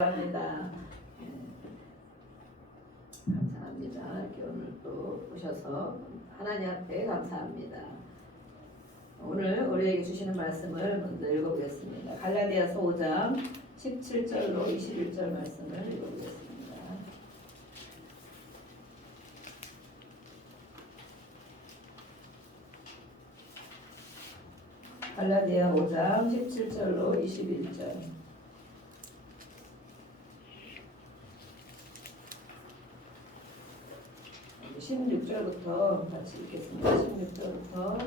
감사합니다. 감사합니다. 이렇게 오늘 또 오셔서 하나님 앞에 감사합니다. 오늘 우리에게 주시는 말씀을 먼저 읽어보겠습니다. 갈라디아서 5장 17절로 21절 말씀을 읽어보겠습니다. 갈라디아 5장 17절로 21절. 16절부터 같이 읽겠습니다. 16절부터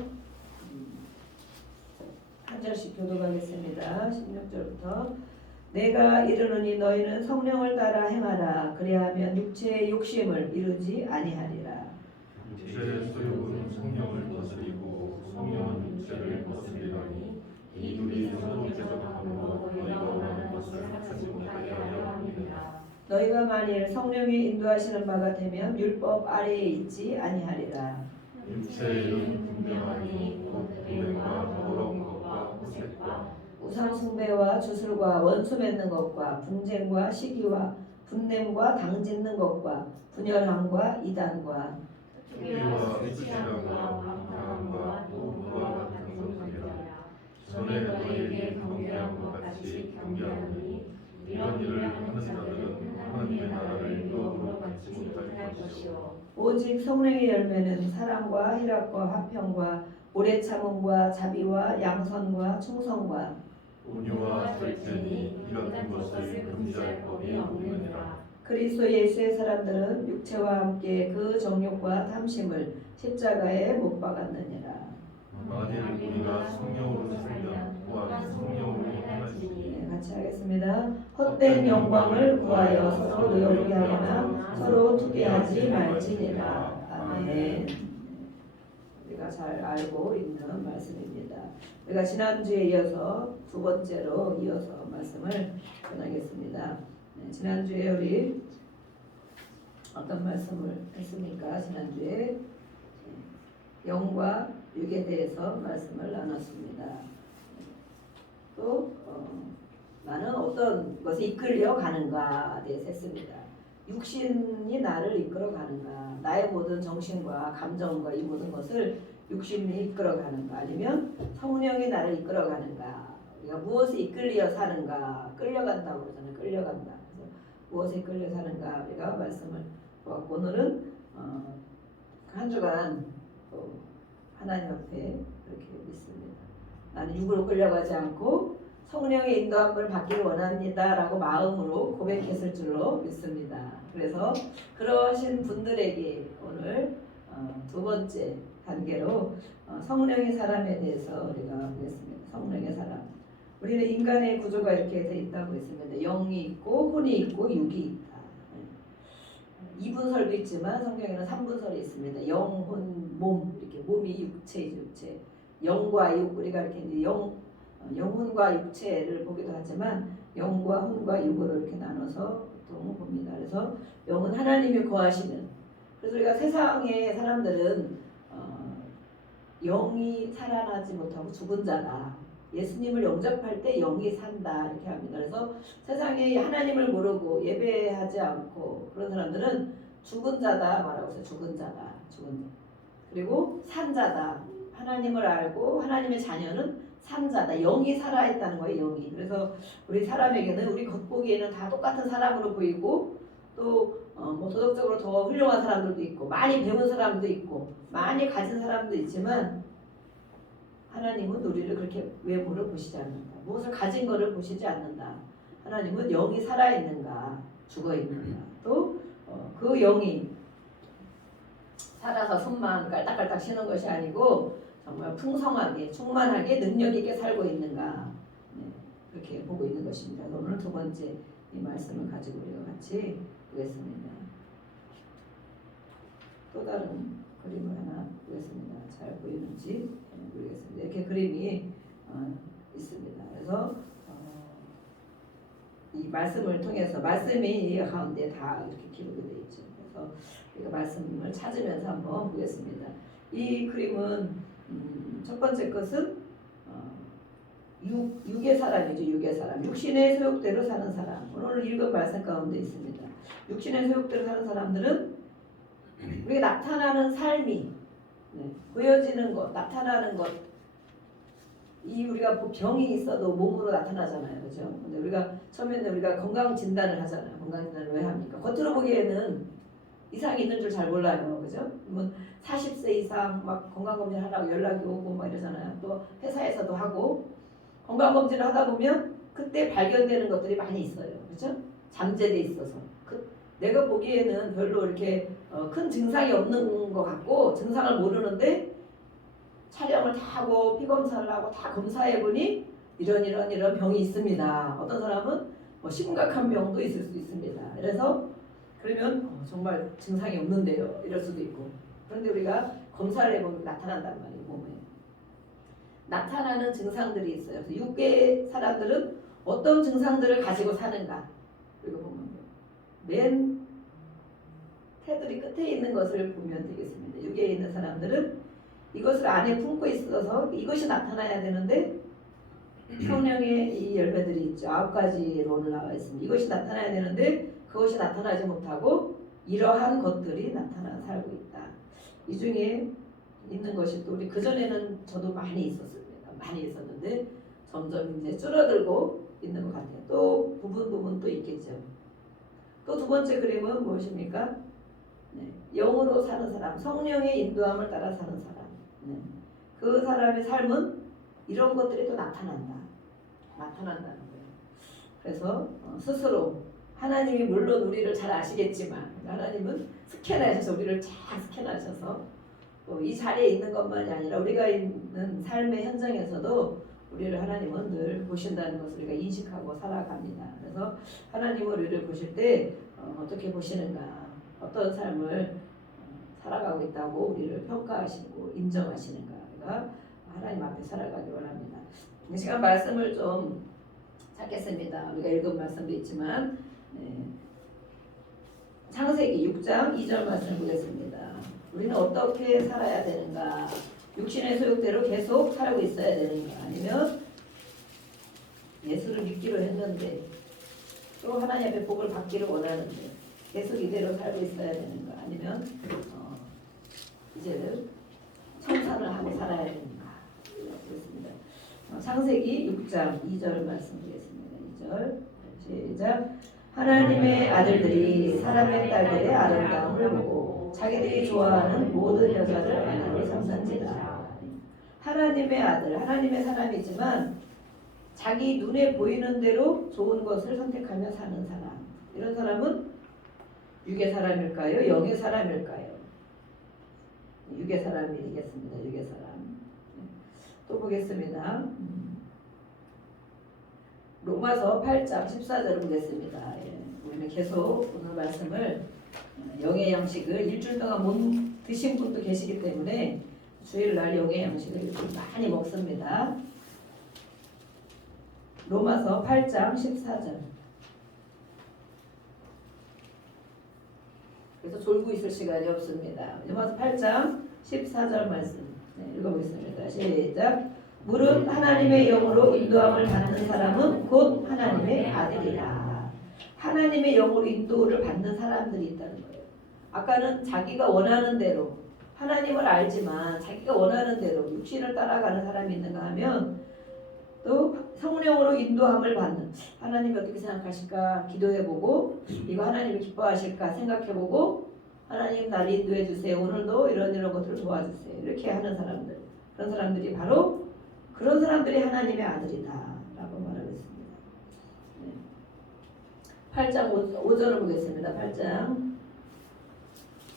한 절씩 교독하겠습니다. 16절부터 내가 이르노니 너희는 성령을 따라 행하라. 그리하면 육체의 욕심을 이루지 아니하리라. 육체의 소욕은 성령을 거스리고 성령은 육체를 거스리더니 이 둘이 서로 대적함으로 너희가 원하는 것을 하지 못하게 하려 함이니라. 너희가 만일 성령이 인도하시는 바가 되면 율법 아래에 있지 아니하리라. 육체의 일은 분명하니 곧 불행과 더러운 것과 호색과 우상 숭배와 주술과 원수 맺는 것과 분쟁과 시기와 분냄과 당짓는 것과 분열함과 이단과 투기와 수치함과 방탕함과 호흡과 같은 것들이라. 전에 너희에게 경계한 것 같이 경계하노니 이런 일을 하는 자들은 하나님의 나라를 유업으로 받지 못할 것이요 오직 성령의 열매는 사랑과 희락과 화평과 오래 참음과 자비와 양선과 충성과 온유와 절제니 이 같은 것을 금지할 법이 없느니라. 그리스도 예수의 사람들은 육체와 함께 그 정욕과 탐심을 십자가에 못 박았느니라. 만일 우리가 성령으로 살면 또한 성령으로 행할지니. 같이 하겠습니다. 헛된 영광을 구하여 서로 노여르게 하거나 서로 투기하지 말지니라. 아멘. 우리가 잘 알고 있는 말씀입니다. 우리가 지난주에 이어서 두 번째로 이어서 말씀을 전하겠습니다. 지난주에 우리 어떤 말씀을 했습니까? 지난주에 영과 육에 대해서 말씀을 나눴습니다. 또 나는 어떤 것에 이끌려 가는가에 대해서 했습니다. 육신이 나를 이끌어 가는가, 나의 모든 정신과 감정과 이 모든 것을 육신이 이끌어 가는가, 아니면 성령이 나를 이끌어 가는가, 우리가 무엇에 이끌려 사는가, 끌려간다고 그러잖아요. 끌려간다. 그래서 무엇에 끌려 사는가 우리가 말씀을 보았고, 오늘은 한 주간 하나님 앞에 이렇게 믿습니다. 나는 육으로 끌려가지 않고 성령의 인도함을 받기를 원합니다 라고 마음으로 고백했을 줄로 믿습니다. 그래서 그러신 분들에게 오늘 두 번째 단계로 성령의 사람에 대해서 우리가 보겠습니다. 성령의 사람. 우리는 인간의 구조가 이렇게 되어 있다고 했습니다. 영이 있고 혼이 있고 육이 있다. 2분설도 있지만 성경에는 3분설이 있습니다. 영, 혼, 몸. 이렇게 몸이 육체이죠. 육체. 영과 육, 우리가 이렇게 이제 영혼과 육체를 보기도 하지만 영과 혼과 육으로 이렇게 나눠서 보통 봅니다. 그래서 영은 하나님이 거하시는. 그래서 우리가 세상의 사람들은 영이 살아나지 못하고 죽은 자다. 예수님을 영접할 때 영이 산다 이렇게 합니다. 그래서 세상에 하나님을 모르고 예배하지 않고 그런 사람들은 죽은 자다 말하고 있어요. 죽은 자다. 죽은 자. 그리고 산 자다. 하나님을 알고 하나님의 자녀는 산 자다. 영이 살아있다는 거예요. 영이. 그래서 우리 사람에게는 우리 겉보기에는 다 똑같은 사람으로 보이고 또 뭐 도덕적으로 더 훌륭한 사람들도 있고 많이 배운 사람도 있고 많이 가진 사람도 있지만 하나님은 우리를 그렇게 외모를 보시지 않는다. 무엇을 가진 것을 보시지 않는다. 하나님은 영이 살아있는가 죽어있는가. 또 그 영이 살아서 숨만 깔딱깔딱 쉬는 것이 아니고 정말 풍성하게 충만하게 능력 있게 살고 있는가. 그렇게 보고 있는 것입니다. 오늘 두 번째 이 말씀을 가지고 우리가 같이 보겠습니다. 또 다른 그림을 하나 보겠습니다. 잘 보이는지 모르겠습니다. 이렇게 그림이 있습니다. 그래서 이 말씀을 통해서 말씀이 이 가운데 다 이렇게 기록이 되어 있죠. 그래서 우리가 말씀을 찾으면서 한번 보겠습니다. 이 그림은 첫 번째 것은 육의 사람이죠. 육의 사람. 육신의 소욕대로 사는 사람. 오늘 읽은 말씀 가운데 있습니다. 육신의 소욕대로 사는 사람들은 우리가 나타나는 삶이 보여지는 것, 나타나는 것. 이 우리가 병이 있어도 몸으로 나타나잖아요. 그죠? 근데 우리가 처음에는 우리가 건강 진단을 하잖아요. 건강 진단을 왜 합니까? 겉으로 보기에는 이상이 있는 줄 잘 몰라요. 그죠? 그러면 40세 이상 막 건강검진 하라고 연락이 오고 막 이러잖아요. 또 회사에서도 하고 건강검진을 하다 보면 그때 발견되는 것들이 많이 있어요. 그죠? 잠재돼 있어서. 내가 보기에는 별로 이렇게 큰 증상이 없는 것 같고 증상을 모르는데 촬영을 다 하고 피검사를 하고 다 검사해보니 이런 병이 있습니다. 어떤 사람은 뭐 심각한 병도 있을 수 있습니다. 그래서 그러면 정말 증상이 없는데요. 이럴 수도 있고. 그런데 우리가 검사를 해보면 나타난단 말이에요. 몸에. 나타나는 증상들이 있어요. 그래서 육의 사람들은 어떤 증상들을 가지고 사는가. 이거 보면 맨 테두리 끝에 있는 것을 보면 되겠습니다. 육에 있는 사람들은 이것을 안에 품고 있어서 이것이 나타나야 되는데 성령의 이 열매들이 있죠. 9가지로 오늘 나와 있습니다. 이것이 나타나야 되는데 그것이 나타나지 못하고 이러한 것들이 나타나 살고 있다. 이 중에 있는 것이 또 우리 그전에는 저도 많이 있었습니다. 많이 있었는데 점점 이제 줄어들고 있는 것 같아요. 또 부분 또 있겠죠. 또 두 번째 그림은 무엇입니까? 영으로 사는 사람, 성령의 인도함을 따라 사는 사람. 그 사람의 삶은 이런 것들이 또 나타난다는 거예요. 그래서 스스로 하나님이 물론 우리를 잘 아시겠지만 하나님은 스캔하셔서 우리를 잘 스캔하셔서 이 자리에 있는 것만이 아니라 우리가 있는 삶의 현장에서도 우리를 하나님은 늘 보신다는 것을 우리가 인식하고 살아갑니다. 그래서 하나님은 우리를 보실 때 어떻게 보시는가, 어떤 삶을 살아가고 있다고 우리를 평가하시고 인정하시는가가 하나님 앞에 살아가기 원합니다. 이 시간 말씀을 좀 찾겠습니다. 우리가 읽은 말씀도 있지만 창세기 6장 2절 말씀 보겠습니다. 우리는 어떻게 살아야 되는가? 육신의 소욕대로 계속 살고 있어야 되는가? 아니면 예수를 믿기로 했는데 또 하나님 앞에 복을 받기를 원하는데 계속 이대로 살고 있어야 되는가? 아니면 이제는 청산을 하고 살아야 되는가? 그렇습니다. 창세기 6장 2절 말씀 드리겠습니다. 2절 시작. 하나님의 아들들이 사람의 딸들의 아름다움을 보고 자기들이 좋아하는 모든 여자를 아내로 삼는지라. 하나님의 아들, 하나님의 사람이지만 자기 눈에 보이는 대로 좋은 것을 선택하며 사는 사람. 이런 사람은 육의 사람일까요? 영의 사람일까요? 육의 사람이 되겠습니다. 육의 사람. 또 보겠습니다. 로마서 8장 14절을 보겠습니다. 우리는 계속 오늘 말씀을 영의 양식을 일주일 동안 못 드신 분도 계시기 때문에 주일날 영의 양식을 많이 먹습니다. 로마서 8장 14절. 그래서 졸고 있을 시간이 없습니다. 로마서 8장 14절 말씀 읽어보겠습니다. 시작. 무릇 하나님의 영으로 인도함을 받는 사람은 곧 하나님의 아들이라. 하나님의 영으로 인도를 받는 사람들이 있다는 거예요. 아까는 자기가 원하는 대로 하나님을 알지만 자기가 원하는 대로 육신을 따라가는 사람이 있는가 하면 또 성령으로 인도함을 받는, 하나님이 어떻게 생각하실까 기도해보고 이거 하나님이 기뻐하실까 생각해보고 하나님 나를 인도해 주세요. 오늘도 이런 것들을 도와주세요. 이렇게 하는 사람들, 그런 사람들이 바로 그런 사람들이 하나님의 아들이다 라고 말하고 있습니다. 8장 5절을 보겠습니다. 8장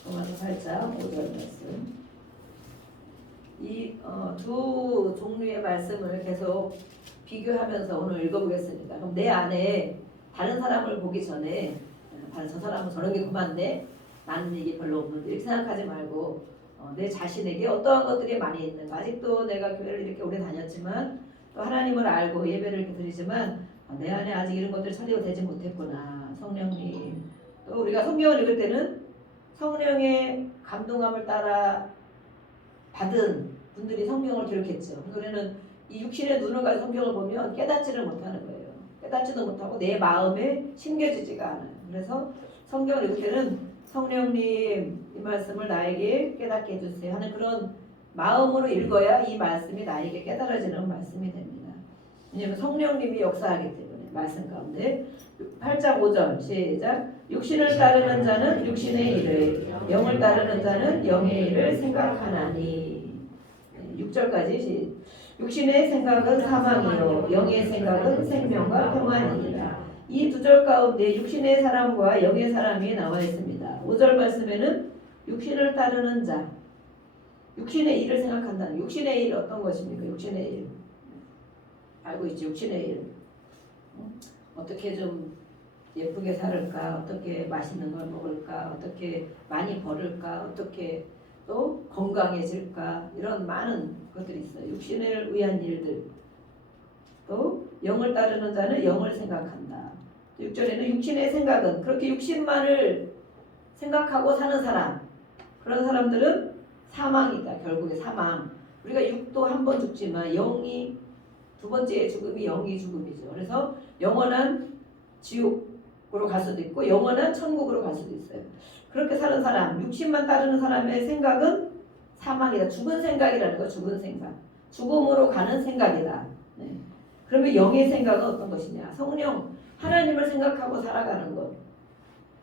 로마서 8장 5절 말씀. 이 두 종류의 말씀을 계속 비교하면서 오늘 읽어보겠습니다. 그럼 내 안에 다른 사람을 보기 전에 저 사람은 저런 게 그만네, 나는 이게 별로 없는데 이렇게 생각하지 말고 내 자신에게 어떠한 것들이 많이 있는가. 아직도 내가 교회를 이렇게 오래 다녔지만 또 하나님을 알고 예배를 이렇게 드리지만 내 안에 아직 이런 것들이 처리가 되지 못했구나. 성령님. 또 우리가 성경을 읽을 때는 성령의 감동함을 따라 받은 분들이 성경을 기록했죠. 우리는 이 육신의 눈을 가지고 성경을 보면 깨닫지를 못하는 거예요. 깨닫지도 못하고 내 마음에 심겨지지가 않아요. 그래서 성경을 읽을 때는 성령님 이 말씀을 나에게 깨닫게 해주세요 하는 그런 마음으로 읽어야 이 말씀이 나에게 깨달아지는 말씀이 됩니다. 왜냐하면 성령님이 역사하기 때문에 말씀 가운데 8장 5절 시작 육신을 따르는 자는 육신의 일을 영을 따르는 자는 영의 일을 생각하나니 6절까지 육신의 생각은 사망이요 영의 생각은 생명과 평안이니라. 이 두 절 가운데 육신의 사람과 영의 사람이 나와 있습니다. 5절 말씀에는 육신을 따르는 자 육신의 일을 생각한다는 육신의 일 어떤 것입니까? 육신의 일 알고 있지? 육신의 일 어떻게 좀 예쁘게 살을까? 어떻게 맛있는 걸 먹을까? 어떻게 많이 벌을까? 어떻게 또 건강해질까? 이런 많은 것들이 있어요. 육신을 위한 일들. 또 영을 따르는 자는 영을 생각한다. 6절에는 육신의 생각은 그렇게 육신만을 생각하고 사는 사람 그런 사람들은 사망이다. 결국에 사망. 우리가 육도 한 번 죽지만 영이 두 번째 죽음이 영이 죽음이죠. 그래서 영원한 지옥으로 갈 수도 있고 영원한 천국으로 갈 수도 있어요. 그렇게 사는 사람, 육신만 따르는 사람의 생각은 사망이다. 죽은 생각이라는 거, 죽은 생각. 죽음으로 가는 생각이다. 네. 그러면 영의 생각은 어떤 것이냐? 성령, 하나님을 생각하고 살아가는 것.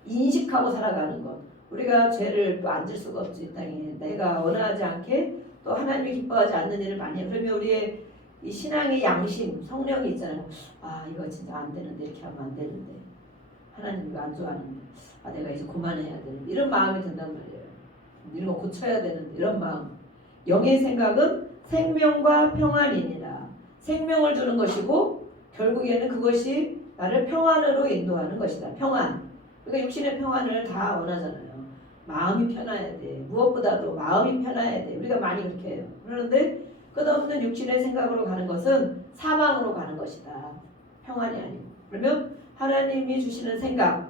인식하고 살아가는 것. 우리가 죄를 또 안 질 수가 없지, 이 땅에. 내가 원하지 않게 또 하나님이 기뻐하지 않는 일을 많이 해. 그러면 우리의 이 신앙의 양심, 성령이 있잖아요. 아, 이거 진짜 안 되는데, 이렇게 하면 안 되는데. 하나님 이거 안 좋아하는데. 아, 내가 이제 그만해야 되는데. 이런 마음이 든단 말이에요. 이런 거 고쳐야 되는데. 이런 마음. 영의 생각은 생명과 평안이니라. 생명을 주는 것이고, 결국에는 그것이 나를 평안으로 인도하는 것이다. 평안. 그러니까 육신의 평안을 다 원하잖아요. 마음이 편해야 돼. 무엇보다도 마음이 편해야 돼. 우리가 많이 그렇게 해요. 그런데 끝없는 육신의 생각으로 가는 것은 사망으로 가는 것이다. 평안이 아니고. 그러면 하나님이 주시는 생각,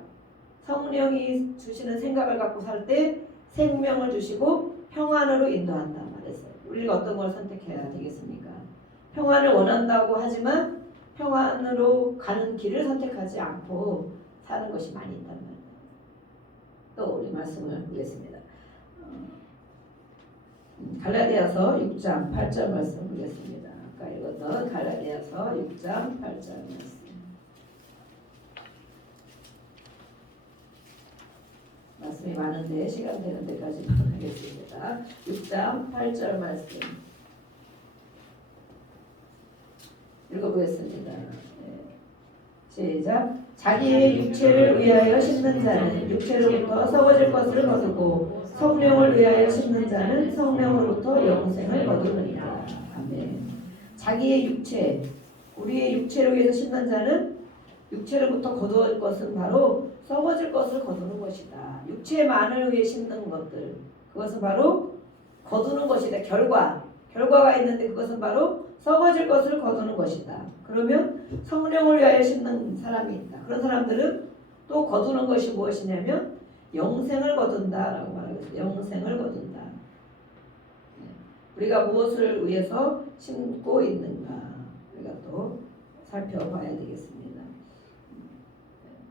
성령이 주시는 생각을 갖고 살 때 생명을 주시고 평안으로 인도한다 말했어요. 우리가 어떤 걸 선택해야 되겠습니까? 평안을 원한다고 하지만 평안으로 가는 길을 선택하지 않고 사는 것이 많이 있단 말이에요. 또 우리 말씀을 보겠습니다. 갈라디아서 6장 8절 말씀 보겠습니다. 아까 읽었던 갈라디아서 6장 8절 말씀. 말씀이 많은데 시간 되는 데까지 하겠습니다. 6장 8절 말씀 읽어보겠습니다. 시작. 자기의 육체를 위하여 심는 자는 육체로부터 썩어질 것을 거두고 성령을 위하여 심는 자는 성령으로부터 영생을 거두느니라. 아멘. 자기의 육체, 우리의 육체를 위해서 심는 자는 육체로부터 거두을 것은 바로 썩어질 것을 거두는 것이다. 육체만을 위해 심는 것들, 그것은 바로 거두는 것이다. 결과가 있는데 그것은 바로 썩어질 것을 거두는 것이다. 그러면 성령을 위하여 심는 사람이 있다. 그런 사람들은 또 거두는 것이 무엇이냐면 영생을 거둔다라고 말하고 있어요. 영생을 거둔다. 우리가 무엇을 위해서 심고 있는가 우리가 또 살펴봐야 되겠습니다.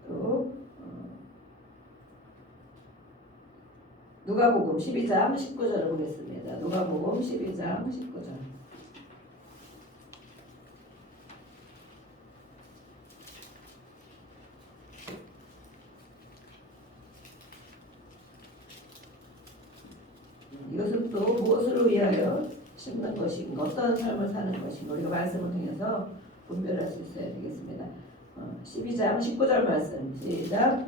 또 누가복음 12장 19절을 보겠습니다. 누가복음 12장 19절. 이것은 또 무엇을 위하여 심는 것인가, 어떤 삶을 사는 것인가 우리가 말씀을 통해서 분별할 수 있어야 되겠습니다. 12장 19절 말씀 시작.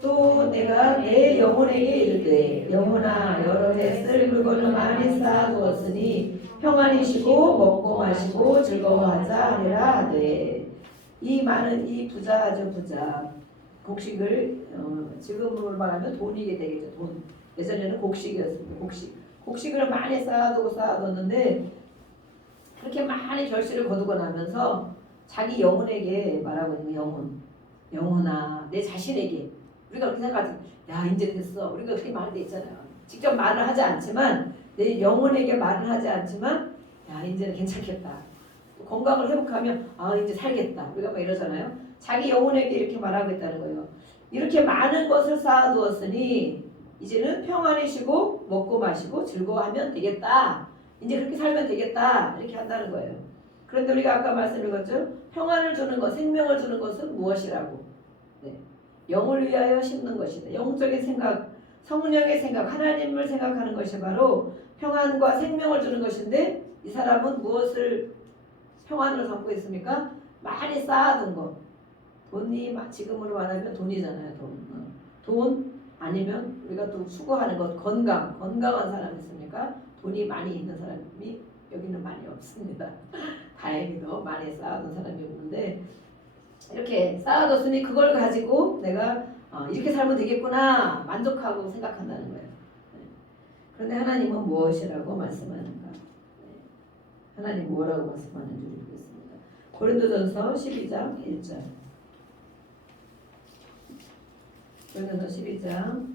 또 내가 내 영혼에게 이르되 영혼아 여러 해 쓸 물건을 많이 쌓아두었으니 평안히쉬고 먹고 마시고 즐거워하자 하리라 하되. 이 많은 이 부자죠 부자 곡식을 지금으로 말하면 돈이게 되겠죠. 돈. 예전에는 곡식이었습니다. 곡식을 많이 쌓아뒀는데 그렇게 많이 결실을 거두고 나면서 자기 영혼에게 말하고 있는 영혼아 내 자신에게 우리가 그렇게 생각하지. 야 이제 됐어. 우리가 그렇게 말할 때 있잖아요. 직접 말을 하지 않지만 내 영혼에게 말을 하지 않지만 야 이제는 괜찮겠다. 또 건강을 회복하면 아 이제 살겠다 우리가 막 이러잖아요. 자기 영혼에게 이렇게 말하고 있다는 거예요. 이렇게 많은 것을 쌓아두었으니 이제는 평안히 쉬고 먹고 마시고 즐거워하면 되겠다. 이제 그렇게 살면 되겠다 이렇게 한다는 거예요. 그런데 우리가 아까 말씀드렸죠. 평안을 주는 것, 생명을 주는 것은 무엇이라고? 네. 영을 위하여 심는 것이다. 영적인 생각, 성령의 생각, 하나님을 생각하는 것이 바로 평안과 생명을 주는 것인데 이 사람은 무엇을 평안으로 삼고 있습니까? 많이 쌓아둔 것. 돈이 지금으로 말하면 돈이잖아요. 돈 아니면 우리가 또 추구하는 것, 건강한 사람이 있습니까? 돈이 많이 있는 사람이 여기는 많이 없습니다. 다행히도 많이 쌓아둔 사람이 없는데 이렇게 쌓아뒀으니 그걸 가지고 내가 이렇게 살면 되겠구나 만족하고 생각한다는 거예요. 그런데 하나님은 무엇이라고 말씀하는가? 하나님 뭐라고 말씀하는지 보겠습니다. 고린도전서 12장 1절. 고린도전서 12장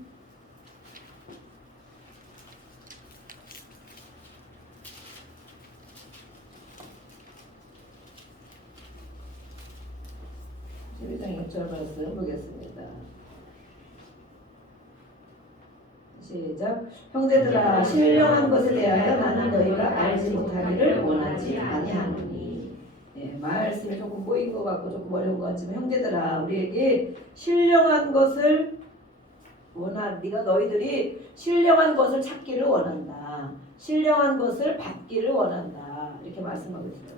12장 6절 말씀 보겠습니다. 시작. 형제들아 신령한 것에 대하여 나는 너희가 알지 못하기를 원하지 아니하노니. 말씀이 조금 꼬인 것 같고 조금 어려운 것 같지만 형제들아 우리에게 신령한 것을 네가 너희들이 신령한 것을 찾기를 원한다. 신령한 것을 받기를 원한다. 이렇게 말씀하고 있어요.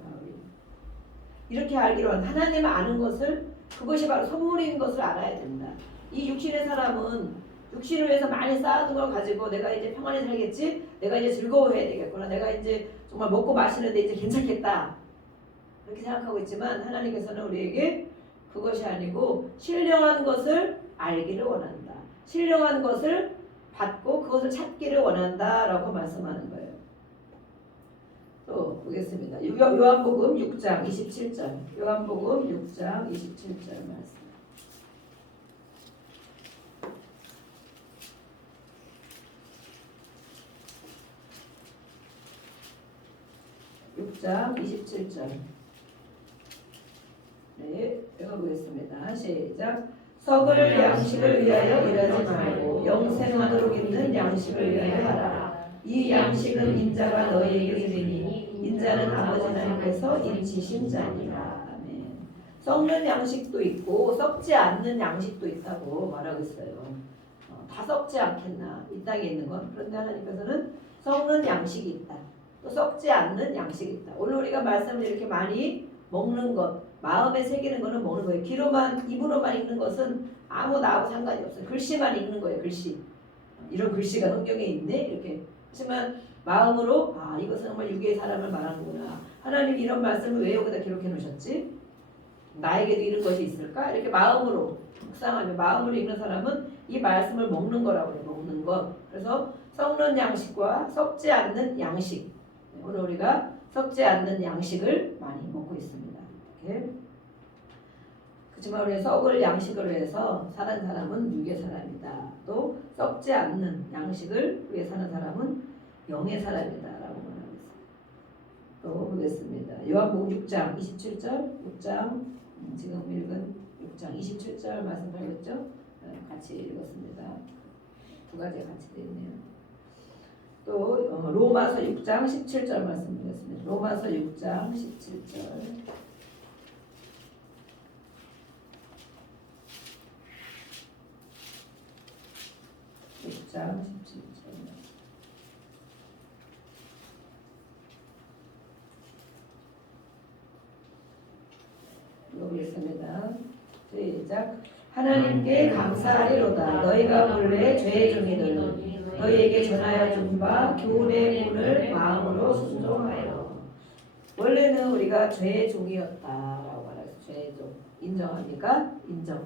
이렇게 알기를 원한다. 하나님을 아는 것을 그것이 바로 선물인 것을 알아야 된다. 이 육신의 사람은 육신을 위해서 많이 쌓아둔 걸 가지고 내가 이제 평안히 살겠지? 내가 이제 즐거워해야 되겠구나. 내가 이제 정말 먹고 마시는데 이제 괜찮겠다. 그렇게 생각하고 있지만 하나님께서는 우리에게 그것이 아니고 신령한 것을 알기를 원한다. 신령한 것을 받고 그것을 찾기를 원한다라고 말씀하는 거예요. 또 보겠습니다. 요한복음 6장 27절. 요한복음 6장 27절 말씀. 장 27절. 네, 읽어보겠습니다. 시작. 썩을 양식을 위하여 일하지 말고 영생하도록 있는 양식을 위하여 하라. 이 양식은 인자가 너희에게 주리니 인자는 아버지 하나님께서 인치신 자니라. 아멘. 썩는 양식도 있고 썩지 않는 양식도 있다고 말하고 있어요. 다 썩지 않겠나 이 땅에 있는 건. 그런데 하나님께서는 썩는 양식이 있다. 또 썩지 않는 양식이 있다. 오늘 우리가 말씀을 이렇게 많이 먹는 것, 마음에 새기는 거는 먹는 거예요. 귀로만, 입으로만 읽는 것은 아무 나하고 상관이 없어요. 글씨만 읽는 거예요. 글씨. 이런 글씨가 성경에 있네. 이렇게. 하지만 마음으로 이것은 정말 유괴의 사람을 말하는구나. 하나님 이런 말씀을 왜 여기다 기록해 놓으셨지? 나에게도 이런 것이 있을까? 이렇게 마음으로 묵상하며 마음으로 읽는 사람은 이 말씀을 먹는 거라고 해요. 먹는 것. 그래서 썩는 양식과 썩지 않는 양식. 오늘 우리가 썩지 않는 양식을 많이 먹고 있습니다. 이렇게. 그렇지만 우리 썩을 양식을 위해서 사는 사람은 육의 사람이다. 또 썩지 않는 양식을 위해 사는 사람은 영의 사람이다. 라고 말하고 있습니다. 또 보겠습니다. 요한복음 6장 27절 6장 지금 읽은 6장 27절 말씀 드렸죠? 같이 읽었습니다. 두 가지 같이 되어 있네요. 또 로마서 6장 17절 말씀드렸습니다. 로마서 6장 17절. 6장 17절. 읽어보겠습니다. 시작. 하나님께 감사하리로다. 너희가 본래 죄의 종이니 너희에게 전하여 준 바 교훈의 문을 마음으로 순종하여. 원래는 우리가 죄의 종이었다라고 말해서 죄의 종 인정합니까? 인정.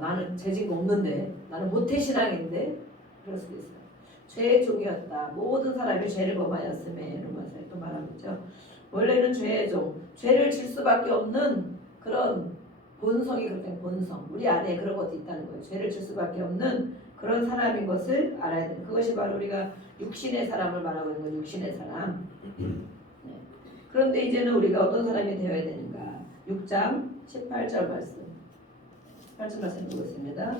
나는 죄짓고 없는데 나는 모태신앙인데 그럴 수도 있어요. 죄의 종이었다. 모든 사람이 죄를 범하였음에 로마서에 또 말하고 있죠. 원래는 죄의 종, 죄를 질 수밖에 없는 그런 본성이 그렇게 본성. 우리 안에 그런 것도 있다는 거예요. 죄를 질 수밖에 없는 그런 사람인 것을 알아야 돼요. 그것이 바로 우리가 육신의 사람을 말하고 있는 건 육신의 사람. 네. 그런데 이제는 우리가 어떤 사람이 되어야 되는가? 6장 18절 말씀. 18절 말씀 보겠습니다.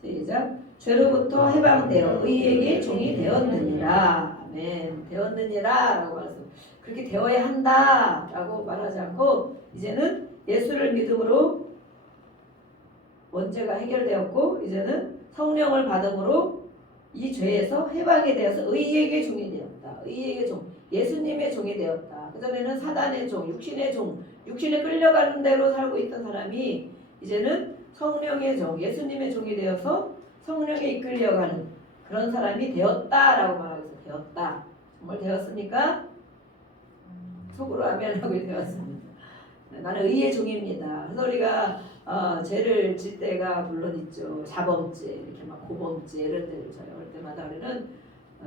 시작. 죄로부터 해방되어 의에게 종이 되었느니라. 아멘. 되었느니라 라고 말씀. 그렇게 되어야 한다 라고 말하지 않고 이제는 예수를 믿음으로 원죄가 해결되었고 이제는 성령을 받음으로 이 죄에서 해방이 되어서 의에게 종이 되었다. 의에게 종. 예수님의 종이 되었다. 그전에는 사단의 종, 육신의 종, 육신에 끌려가는 대로 살고 있던 사람이 이제는 성령의 종, 예수님의 종이 되어서 성령에 이끌려가는 그런 사람이 되었다라고 말하고 있어요. 되었다. 정말 되었습니까? 속으로 아멘하고 되었습니다. 나는 의의 종입니다. 그래서 우리가 죄를 질 때가 물론 있죠. 자범죄, 이렇게 막 고범죄 이런 데를 저럴 때마다 우리는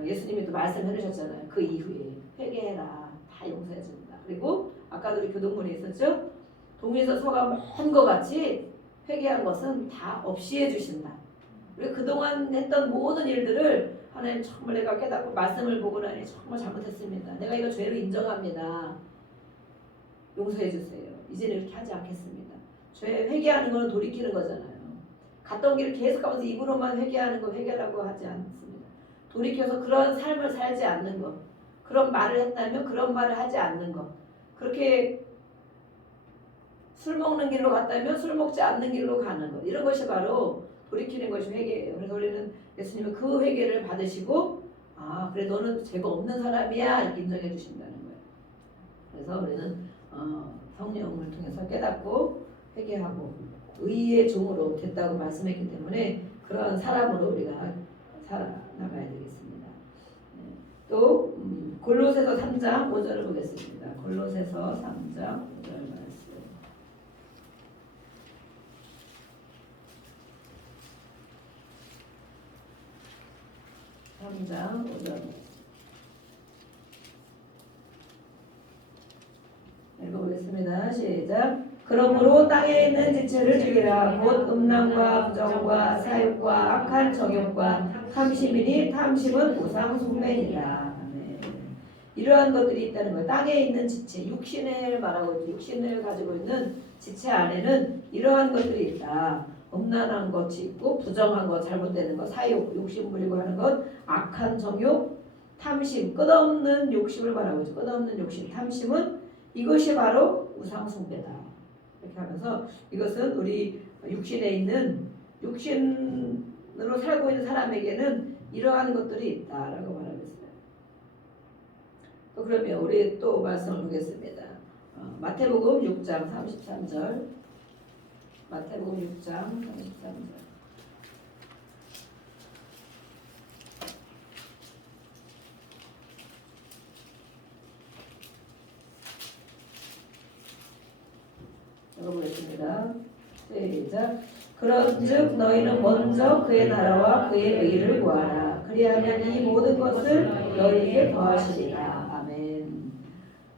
예수님이 또 말씀해 주셨잖아요. 그 이후에 회개해라. 다 용서해 준다. 그리고 아까도 우리 교동문에 있었죠. 동에서 소가 먼 것 같이 회개한 것은 다 없이 해주신다. 우리 그동안 했던 모든 일들을 하나님 정말 내가 깨닫고 말씀을 보고 나니 정말 잘못했습니다. 내가 이거 죄를 인정합니다. 용서해 주세요. 이제는 이렇게 하지 않겠습니다. 죄 회개하는 건 돌이키는 거잖아요. 갔던 길을 계속 가면서 입으로만 회개하는 거 회개라고 하지 않습니다. 돌이켜서 그런 삶을 살지 않는 것. 그런 말을 했다면 그런 말을 하지 않는 것. 그렇게 술 먹는 길로 갔다면 술 먹지 않는 길로 가는 것. 이런 것이 바로 돌이키는 것이 회개예요. 그래서 우리는 예수님은 그 회개를 받으시고 그래 너는 죄가 없는 사람이야 이렇게 인정해 주신다는 거예요. 그래서 우리는 성령을 통해서 깨닫고 회개하고 의의 종으로 됐다고 말씀했기 때문에 그러한 사람으로 우리가 살아나가야 되겠습니다. 또 골로새서 3장 5절을 보겠습니다. 골로새서 3장 5절 말씀. (3장 5절) 읽어보겠습니다. 시작. 그러므로 땅에 있는 지체를 죽이라. 곧 음란과 부정과 사욕과 악한 정욕과 탐심이니 탐심은 우상 숭배니라. 이러한 것들이 있다는 거예요. 땅에 있는 지체, 육신을 말하고 있죠. 육신을 가지고 있는 지체 안에는 이러한 것들이 있다. 음란한 것이 있고 부정한 것, 잘못되는 것, 사욕, 욕심 부리고 하는 것, 악한 정욕, 탐심, 끝없는 욕심을 말하고 있죠. 끝없는 욕심, 탐심은 이것이 바로 우상 숭배다. 이렇게 하면서 이것은 우리 육신에 있는 육신으로 살고 있는 사람에게는 이러한 것들이 있다라고 말하고 있어요. 또 그러면 우리 또 말씀을 보겠습니다. 마태복음 6장 33절. 마태복음 6장 33절. 읽어보겠습니다. 시작. 그런즉 너희는 먼저 그의 나라와 그의 의를 구하라. 그리하면 이 모든 것을 너희에게 더하시리라. 아멘.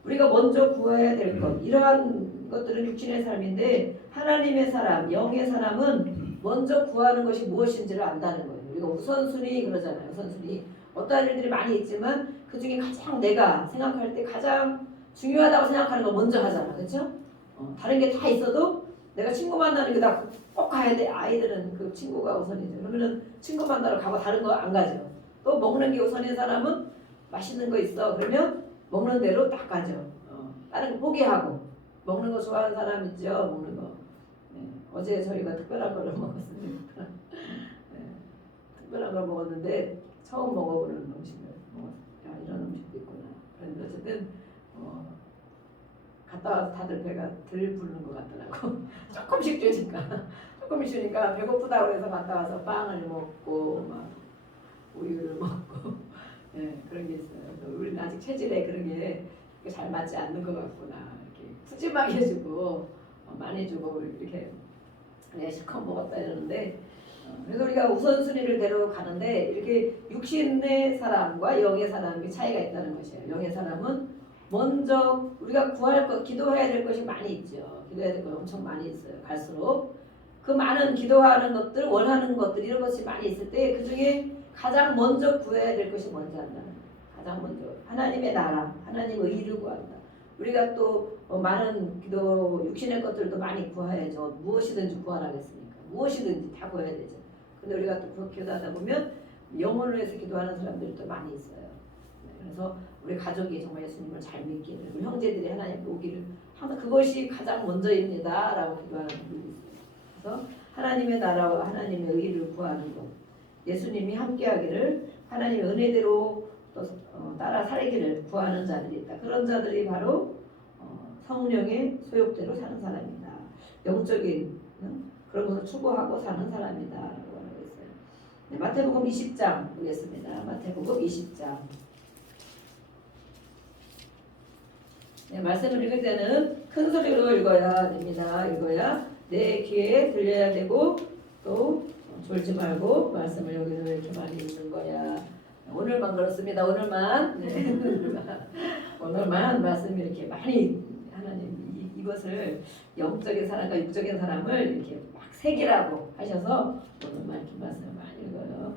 우리가 먼저 구해야 될 것, 이러한 것들은 육신의 삶인데 하나님의 사람, 영의 사람은 먼저 구하는 것이 무엇인지를 안다는 거예요. 우리가 우선순위 그러잖아요. 우선순위. 어떠한 일들이 많이 있지만 그 중에 가장 내가 생각할 때 가장 중요하다고 생각하는 거 먼저 하잖아. 그렇죠? 다른 게 다 있어도 내가 친구 만나는 게 다 꼭 가야 돼. 아이들은 그 친구가 우선이죠. 그러면은 친구 만나러 가고 다른 거 안 가죠. 또 먹는 게 우선인 사람은 맛있는 거 있어. 그러면 먹는 대로 딱 가죠. 다른 거 포기하고 먹는 거 좋아하는 사람 있죠. 먹는 거. 어제 저희가 특별한 걸 먹었습니다. 특별한 걸 먹었는데 처음 먹어보는 음식을 먹었어요. 야, 이런 음식도 있구나. 그런데 어쨌든 갔다 와서 다들 배가 덜 부르는 것 같더라고. 조금씩 주니까 배고프다고 해서 갔다 와서 빵을 먹고 막 우유를 먹고 그런 게 있어요. 우리는 아직 체질에 그런 게 잘 맞지 않는 것 같구나. 이렇게 푸짐하게 주고 많이 주고 이렇게 실컷 먹었다 이러는데 그래서 우리가 우선순위를 대로 가는데 이렇게 육신의 사람과 영의 사람이 차이가 있다는 것이에요. 영의 사람은 먼저 우리가 구할 것, 기도해야 될 것이 많이 있죠. 기도해야 될 것 엄청 많이 있어요. 갈수록 그 많은 기도하는 것들, 원하는 것들 이런 것이 많이 있을 때 그 중에 가장 먼저 구해야 될 것이 뭔지 안다는 거예요. 가장 먼저 하나님의 나라, 하나님의 의를 구한다. 우리가 또 많은 기도 육신의 것들도 많이 구해야죠. 무엇이든지 구하라겠습니까? 무엇이든지 다 구해야 되죠. 근데 우리가 또 그렇게 기도하다 보면 영혼을 위해서 기도하는 사람들이 또 많이 있어요. 그래서 우리 가족이 정말 예수님을 잘 믿기를, 우리 형제들이 하나님 오기를 항상 그것이 가장 먼저입니다라고 기도하는 분들이 있어요. 그래서 하나님의 나라와 하나님의 의를 구하는 것, 예수님이 함께하기를, 하나님의 은혜대로 또 따라 살기를 구하는 자들이 있다. 그런 자들이 바로 성령의 소욕대로 사는 사람이다. 영적인 그런 것을 추구하고 사는 사람이다 라고 하고 있어요. 네, 마태복음 20장 보겠습니다. 마태복음 20장. 네, 말씀을 읽을 때는 큰 소리로 읽어야 됩니다. 읽어야 내 귀에 들려야 되고 또 졸지 말고 말씀을 여기서 이렇게 많이 읽는 거야. 오늘만 그렇습니다. 오늘만. 네. 오늘만 말씀 이렇게 많이 하나님 이것을 영적인 사람과 육적인 사람을 이렇게 막 새기라고 하셔서 오늘만 이렇게 말씀을 많이 읽어요.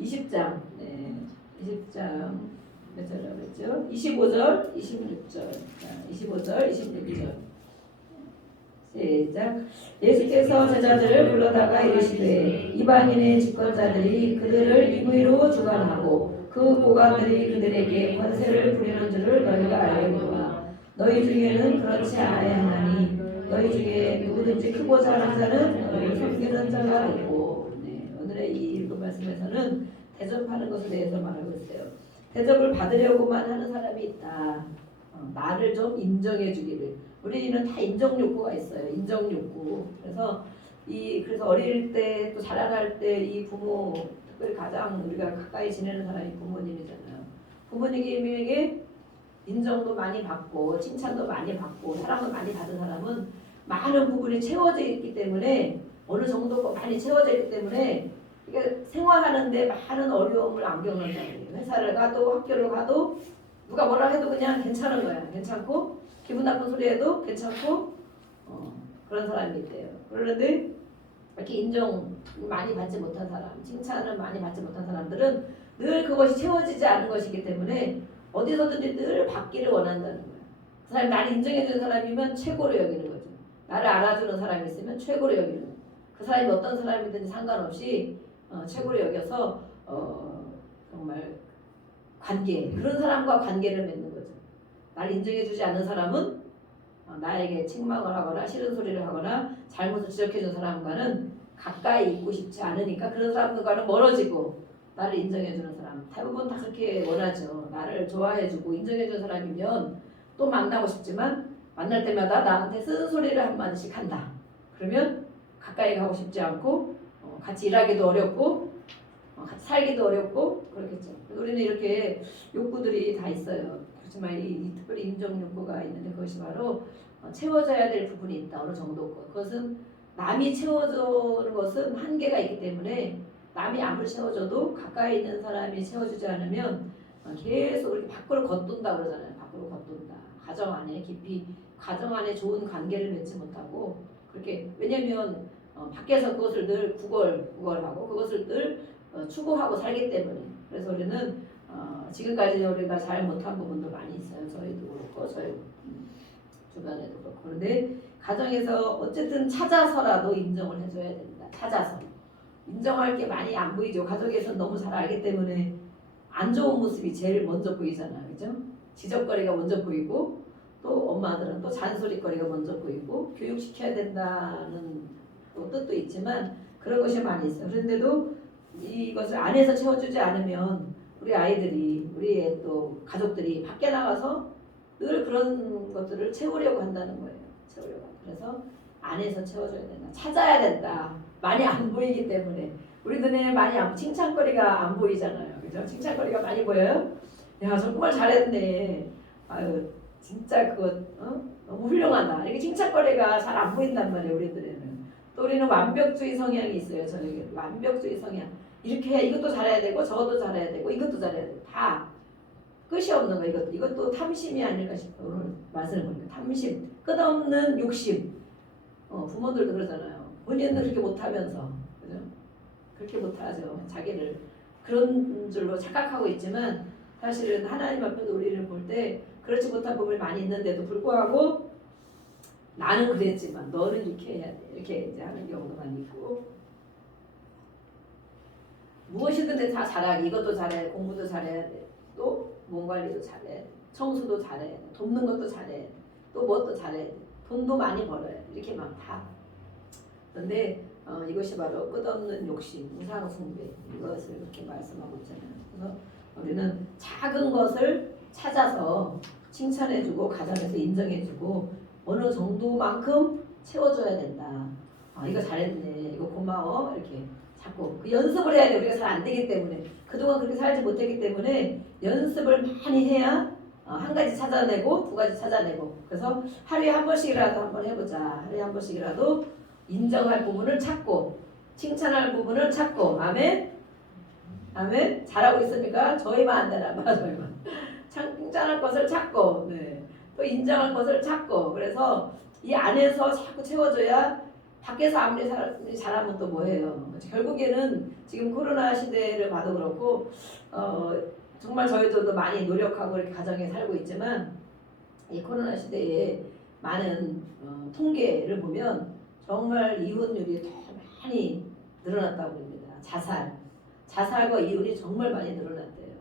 20장. 네. 20장. 몇 절이라고 했죠? 25절, 26절. 25절, 26절. 시작. 예수께서 제자들을 불러다가 이르시되 이방인의 집권자들이 그들을 임의로 주관하고 그 고관들이 그들에게 권세를 부리는 줄을 너희가 알거니와 너희 중에는 그렇지 않아야 하나니 너희 중에 누구든지 크고자 하는 자는 너희를 섬기는 자가 있고. 네, 오늘의 이 읽은 말씀에서는 대접하는 것에 대해서 말하고 있어요. 대접을 받으려고만 하는 사람이 있다. 나를 좀 인정해 주기를. 우리는 다 인정 욕구가 있어요. 인정 욕구. 그래서 어릴 때 또 자라날 때 이 부모, 특별히 가장 우리가 가까이 지내는 사람이 부모님이잖아요. 부모님에게 인정도 많이 받고 칭찬도 많이 받고 사랑을 많이 받은 사람은 많은 부분이 채워져 있기 때문에, 어느 정도 많이 채워져 있기 때문에 이게 생활하는데 많은 어려움을 안 겪는다는 거예요. 회사를 가도 학교를 가도 누가 뭐라 해도 그냥 괜찮은 거야. 괜찮고 기분 나쁜 소리 해도 괜찮고 그런 사람이 있대요. 그런데 이렇게 인정 많이 받지 못한 사람, 칭찬을 많이 받지 못한 사람들은 늘 그것이 채워지지 않은 것이기 때문에 어디서든지 늘 받기를 원한다는 거예요. 그 사람이 나를 인정해주는 사람이면 최고로 여기는 거죠. 나를 알아주는 사람이 있으면 최고로 여기는 거예요. 그 사람이 어떤 사람이든지 상관없이 최고로 여겨서 정말 그런 사람과 관계를 맺는 거죠. 나를 인정해주지 않는 사람은 나에게 책망을 하거나 싫은 소리를 하거나 잘못을 지적해준 사람과는 가까이 있고 싶지 않으니까 그런 사람들과는 멀어지고, 나를 인정해주는 사람 대부분 다 그렇게 원하죠. 나를 좋아해주고 인정해주는 사람이면 또 만나고 싶지만 만날 때마다 나한테 쓰는 소리를 한마디씩 한다. 그러면 가까이 가고 싶지 않고 같이 일하기도 어렵고 같이 살기도 어렵고 그렇겠죠. 우리는 이렇게 욕구들이 다 있어요. 그렇지만 특별히 인정 욕구가 있는데 그것이 바로 채워져야 될 부분이 있다. 어느 정도. 그것은 남이 채워주는 것은 한계가 있기 때문에 남이 아무리 채워줘도 가까이 있는 사람이 채워주지 않으면 계속 이렇게 밖으로 걷돈다 그러잖아요. 밖으로 걷돈다. 가정 안에 깊이 가정 안에 좋은 관계를 맺지 못하고 그렇게, 왜냐하면 밖에서 그것을 늘 구걸하고 그것을 늘 추구하고 살기 때문에. 그래서 우리는 지금까지 우리가 잘 못한 부분도 많이 있어요. 저희도 그렇고 저희 주변에도 그렇고. 그런데 가정에서 어쨌든 찾아서라도 인정을 해줘야 됩니다. 찾아서. 인정할 게 많이 안 보이죠. 가족에서는 너무 잘 알기 때문에 안 좋은 모습이 제일 먼저 보이잖아요. 그죠? 지적거리가 먼저 보이고 또 엄마들은 또 잔소리거리가 먼저 보이고 교육시켜야 된다는 또 뜻도 있지만 그런 것이 많이 있어요. 그런데도 이것을 안에서 채워주지 않으면 우리 아이들이, 우리의 또 가족들이 밖에 나가서 늘 그런 것들을 채우려고 한다는 거예요. 채우려고. 그래서 안에서 채워줘야 된다. 찾아야 된다. 많이 안 보이기 때문에. 우리 눈에 많이 칭찬거리가 안 보이잖아요. 그죠? 칭찬거리가 많이 보여요? 야, 정말 잘했네. 아유, 진짜 그거 너무 훌륭하다. 이렇게 칭찬거리가 잘 안 보인단 말이에요. 우리들에는. 또 우리는 완벽주의 성향이 있어요. 저에게 완벽주의 성향. 이렇게 해. 이것도 잘해야 되고 저것도 잘해야 되고 이것도 잘해야 되고 다 끝이 없는 거. 이것도 탐심이 아닐까 싶어요. 오늘 말씀을 보니까 탐심, 끝없는 욕심. 부모들도 그러잖아요. 본인은 그렇게 못하면서, 그죠? 그렇게 못하죠. 자기를 그런 줄로 착각하고 있지만 사실은 하나님 앞에서 우리를 볼 때 그렇지 못한 부분이 많이 있는데도 불구하고 나는 그랬지만 너는 이렇게 해야 돼. 이렇게 이제 하는 경우도 많이 있고 무엇이든 다 잘하기 이것도 잘해 공부도 잘해야 돼. 또 몸 관리도 잘해야 돼. 청소도 잘해야 돼. 돕는 것도 잘해야 돼. 또 뭣도 잘해야 돼. 돈도 많이 벌어야 돼. 이렇게 막 다. 그런데 이것이 바로 끝없는 욕심, 우상 숭배 이것을 이렇게 말씀하고 있잖아요. 그래서 우리는 작은 것을 찾아서 칭찬해주고 가정에서 인정해주고 어느 정도만큼 채워줘야 된다. 이거 잘했네. 이거 고마워. 이렇게 자꾸 그 연습을 해야 돼. 우리가 잘 안 되기 때문에 그동안 그렇게 살지 못했기 때문에 연습을 많이 해야 한 가지 찾아내고 두 가지 찾아내고 그래서 하루에 한 번씩이라도 한번 해보자. 하루에 한 번씩이라도 인정할 부분을 찾고 칭찬할 부분을 찾고 아멘. 아멘. 잘하고 있습니까? 저희만 안 되나 봐. 저희만 칭찬할 것을 찾고 네. 또 인정할 것을 찾고 그래서 이 안에서 자꾸 채워줘야 밖에서 아무리 잘하면 또 뭐해요. 결국에는 지금 코로나 시대를 봐도 그렇고 정말 저희들도 많이 노력하고 이렇게 가정에 살고 있지만 이 코로나 시대에 많은 통계를 보면 정말 이혼율이 더 많이 늘어났다고 합니다. 자살과 이혼이 정말 많이 늘어났대요.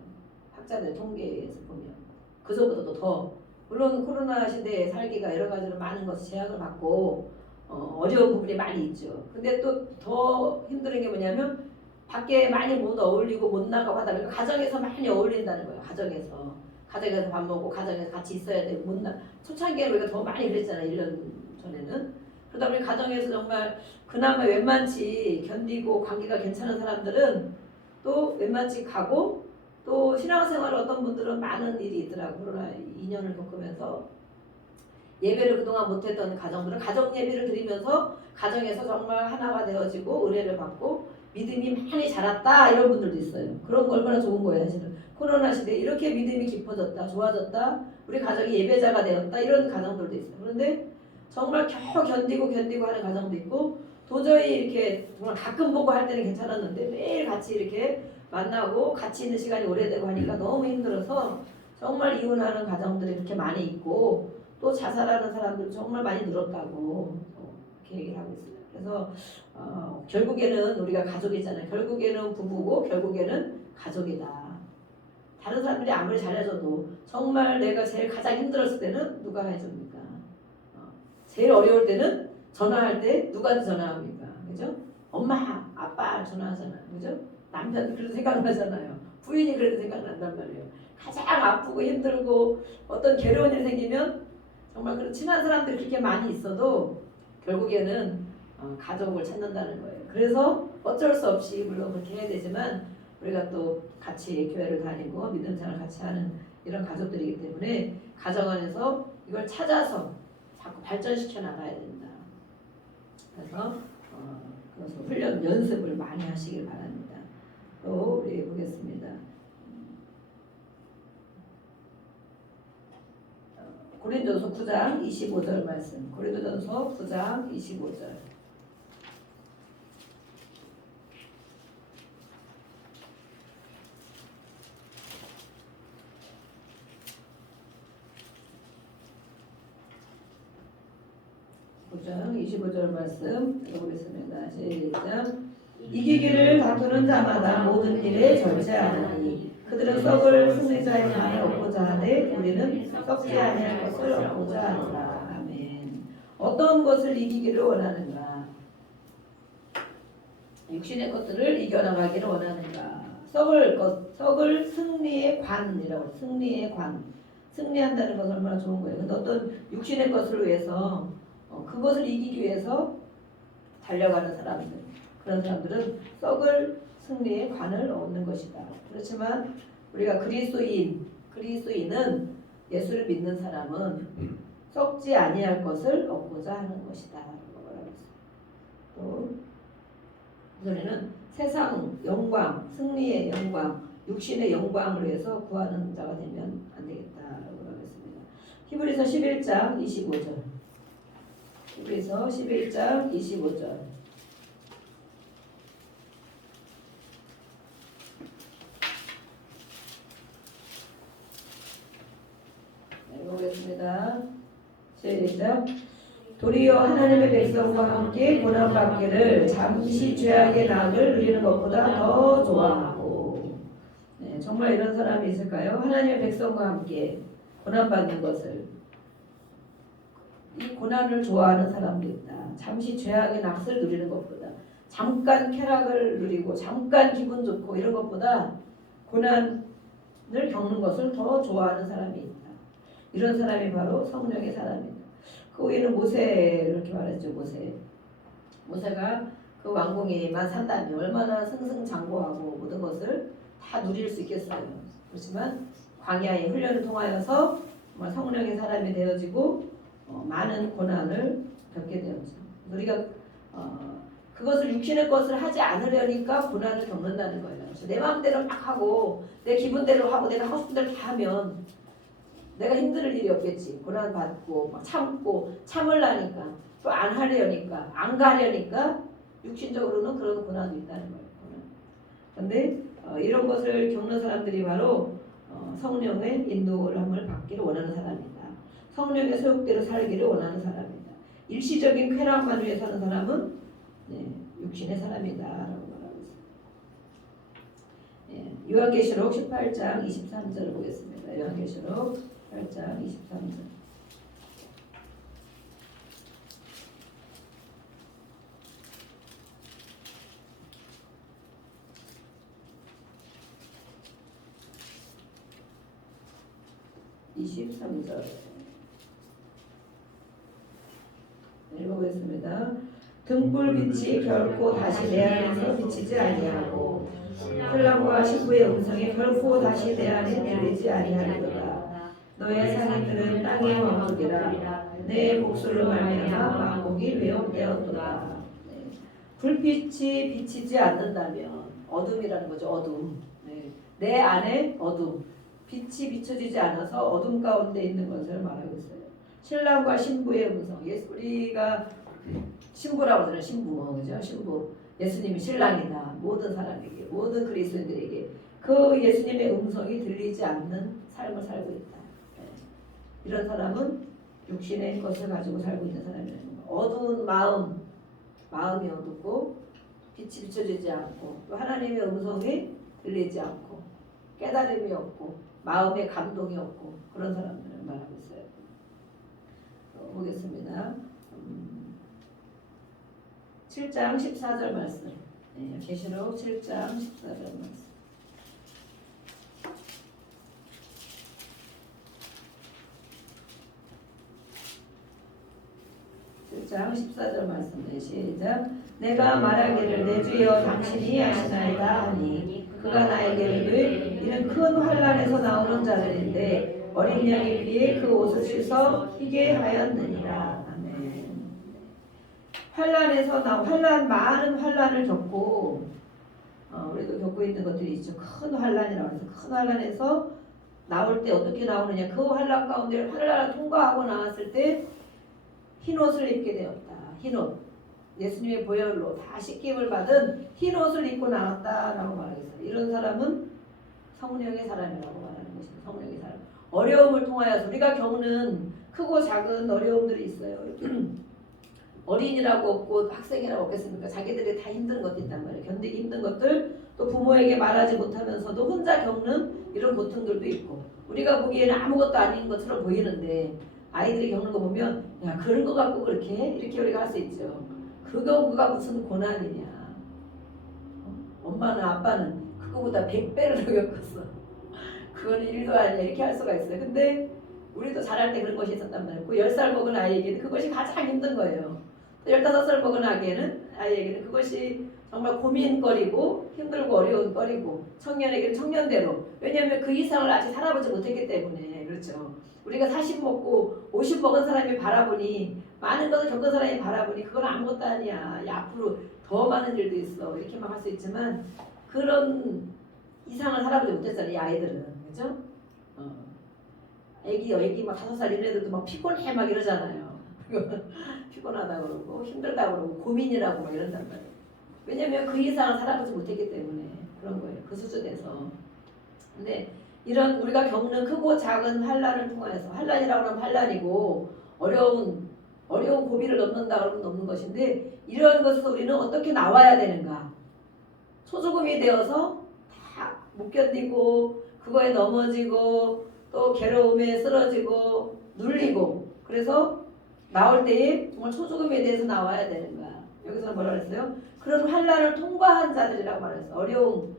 학자들 통계에서 보면 그전보다도 더 물론 코로나 시대에 살기가 여러 가지로 많은 것이 제약을 받고 어려운 부분이 많이 있죠. 근데 또 더 힘든 게 뭐냐면 밖에 많이 못 어울리고 못 나가고 하다 보니까 가정에서 많이 어울린다는 거예요. 가정에서 밥 먹고 가정에서 같이 있어야 되고 초창기에 우리가 더 많이 그랬잖아요. 1년 전에는. 그러다 보니 가정에서 정말 그나마 웬만치 견디고 관계가 괜찮은 사람들은 또 웬만치 가고 또 신앙생활 어떤 분들은 많은 일이 있더라고요. 코로나 2년을 겪으면서 예배를 그동안 못했던 가정들은 가정 예배를 드리면서 가정에서 정말 하나가 되어지고 은혜를 받고 믿음이 많이 자랐다 이런 분들도 있어요. 그런 거 얼마나 좋은 거예요. 사실은 코로나 시대에 이렇게 믿음이 깊어졌다 좋아졌다 우리 가정이 예배자가 되었다 이런 가정들도 있어요. 그런데 정말 겨우 견디고 하는 가정도 있고 도저히 이렇게 정말 가끔 보고 할 때는 괜찮았는데 매일 같이 이렇게 만나고 같이 있는 시간이 오래되고 하니까 너무 힘들어서 정말 이혼하는 가정들이 이렇게 많이 있고 또 자살하는 사람들 정말 많이 늘었다고 이렇게 얘기를 하고 있어요. 그래서 결국에는 우리가 가족이잖아요. 결국에는 부부고 결국에는 가족이다. 다른 사람들이 아무리 잘해줘도 정말 내가 제일 가장 힘들었을 때는 누가 해줍니까? 제일 어려울 때는 전화할 때 누구한테 전화합니까? 그죠? 엄마, 아빠 전화하잖아요. 그죠? 남편이 그래도 생각나잖아요. 부인이 그래도 생각난단 말이에요. 가장 아프고 힘들고 어떤 괴로운 일 생기면 정말 그런 친한 사람들이 그렇게 많이 있어도 결국에는 가족을 찾는다는 거예요. 그래서 어쩔 수 없이 물론 그렇게 해야 되지만 우리가 또 같이 교회를 다니고 믿음 생활 같이 하는 이런 가족들이기 때문에 가정 안에서 이걸 찾아서 자꾸 발전시켜 나가야 된다. 그래서 훈련 연습을 많이 하시길 바랍니다. 또 우리 보겠습니다. 고린도서 9장 25절 말씀. 고린도전서 9장 25절. 장 25절 말씀 읽어보겠습니다. 시작. 이기기를 다투는 자마다 모든 일에 절제하나니 그들은 썩을 승리자의 관을 얻고자 하되 우리는 썩지 아니할 것을 얻고자 하노라. 아멘. 어떤 것을 이기기를 원하는가? 육신의 것들을 이겨나가기를 원하는가? 썩을 승리의 관이라고 해요. 승리의 관. 승리한다는 것은 얼마나 좋은 거예요. 근데 어떤 육신의 것을 위해서 그것을 이기기 위해서 달려가는 사람들 그런 사람들은 썩을 승리의 관을 얻는 것이다. 그렇지만 우리가 그리스도인은 예수를 믿는 사람은 썩지 아니할 것을 얻고자 하는 것이다. 또 우리는 세상 영광, 승리의 영광, 육신의 영광을 위해서 구하는 자가 되면 안 되겠다라고 하겠습니다. 히브리서 11장 25절. 히브리서 11장 25절. 합시다. 시작. 도리어 하나님의 백성과 함께 고난받기를 잠시 죄악의 낙을 누리는 것보다 더 좋아하고. 네, 정말 이런 사람이 있을까요? 하나님의 백성과 함께 고난받는 것을, 이 고난을 좋아하는 사람도 있다. 잠시 죄악의 낙을 누리는 것보다, 잠깐 쾌락을 누리고 잠깐 기분 좋고 이런 것보다 고난을 겪는 것을 더 좋아하는 사람이 있다. 이런 사람이 바로 성령의 사람입니다. 그 후에는 모세를 이렇게 말했죠. 모세가 그 왕궁에만 산다면 얼마나 승승장구하고 모든 것을 다 누릴 수 있겠어요. 그렇지만 광야의 훈련을 통하여서 정말 성령의 사람이 되어지고 많은 고난을 겪게 되었죠. 우리가 그것을 육신의 것을 하지 않으려니까 고난을 겪는다는 거예요. 그래서 내 마음대로 막 하고 내 기분대로 하고 내가 하고 싶은 대로 다 하면 내가 힘들 일이 없겠지. 고난 받고 막 참고 참으려니까 또 안 하려니까 안 가려니까 육신적으로는 그런 고난도 있다는 거예요. 그런데 이런 것을 겪는 사람들이 바로 성령의 인도함을 받기를 원하는 사람이다. 성령의 소욕대로 살기를 원하는 사람이다. 일시적인 쾌락만 위해 사는 사람은 육신의 사람이다라고 말하고 있습니다. 요한계시록 18장 23절을 보겠습니다. 요한계시록 18장 23절. 읽어보겠습니다. 등불빛이 결코 다시 내 안에서 비치지 아니하고 신랑과 신부의 음성이 결코 다시 내 안에 들리지 아니하리로다. 너의 상인들은 땅의 왕족이라 내 목소리로 말미암아 만국이 외옥되었도다. 불빛이 비치지 않는다면 어둠이라는 거죠. 어둠. 내 안에 어둠. 빛이 비춰지지 않아서 어둠 가운데 있는 것을 말하고 있어요. 신랑과 신부의 음성. 우리가 신부라고 하잖아요. 신부, 그죠? 신부. 예수님이 신랑이다. 모든 사람에게, 모든 그리스도인들에게 그 예수님의 음성이 들리지 않는 삶을 살고 있다. 이런 사람은 육신의 것을 가지고 살고 있는 사람이라는 거. 어두운 마음이 어둡고 빛이 비춰지지 않고 또 하나님의 음성이 들리지 않고 깨달음이 없고 마음의 감동이 없고 그런 사람들을 말하고 있어요. 보겠습니다. 7장 14절 말씀. 계시록 7장 14절 말씀. 7장 14절 말씀. 시작. 내가 말하기를 내 주여 당신이 아시나이다 하니 그가 나에게 이르되 이는 큰 환난에서 나오는 자들인데 어린 양의 피에 그 옷을 씻어 희게 하였느니라. 아멘. 많은 환난을 겪고 우리도 겪고 있는 것들이 있죠. 큰 환난이라고 해서 큰 환난에서 나올 때 어떻게 나오느냐. 그 환난 가운데 환난을 통과하고 나왔을 때 흰옷을 입게 되었다. 흰옷. 예수님의 보혈로 다 씻김을 받은 흰옷을 입고 나왔다라고 말하겠어요. 이런 사람은 성령의 사람이라고 말하는 것입니다. 성령의 사람. 어려움을 통하여서 우리가 겪는 크고 작은 어려움들이 있어요. 어린이라고 없고 학생이라고 없겠습니까? 자기들이 다 힘든 것도 있단 말이에요. 견디기 힘든 것들, 또 부모에게 말하지 못하면서도 혼자 겪는 이런 고통들도 있고 우리가 보기에는 아무것도 아닌 것처럼 보이는데 아이들이 겪는 거 보면 야 그런 거 갖고 그렇게 해? 이렇게 우리가 할 수 있죠. 그거가 무슨 고난이냐. 엄마는 아빠는 그거보다 100배를 더 겪었어. 그거는 일도 아니야. 이렇게 할 수가 있어요. 근데 우리도 잘할 때 그런 것이 있었단 말이에요. 그 10살 먹은 아이에게는 그것이 가장 힘든 거예요. 또 15살 먹은 아이에게는 그것이 정말 고민거리고 힘들고 어려운 거리고 청년에게는 청년대로. 왜냐하면 그 이상을 아직 살아보지 못했기 때문에. 그렇죠. 우리가 40 먹고 50 먹은 사람이 바라보니 많은 것을 겪은 사람이 바라보니 그건 아무것도 아니야. 야, 앞으로 더 많은 일도 있어. 이렇게만 할 수 있지만 그런 이상을 살아보지 못했잖아요. 이 아이들은. 그죠? 애기 막 5살 이런 애들도 막 피곤해 막 이러잖아요. 피곤하다 그러고 힘들다 그러고 고민이라고 막 이런단 말이에요. 왜냐면 그 이상을 살아보지 못했기 때문에 그런 거예요. 그 수준에서. 근데 이런 우리가 겪는 크고 작은 환란을 통하여서 환란이라고 하면 환란이고 어려운 고비를 넘는다 그러면 넘는 것인데 이런 것에서 우리는 어떻게 나와야 되는가? 소조금이 되어서 다 못 견디고 그거에 넘어지고 또 괴로움에 쓰러지고 눌리고 그래서 나올 때에 정말 소조금에 대해서 나와야 되는 거야. 여기서 뭐라 그랬어요? 그런 환란을 통과한 자들이라고 말했어. 어려움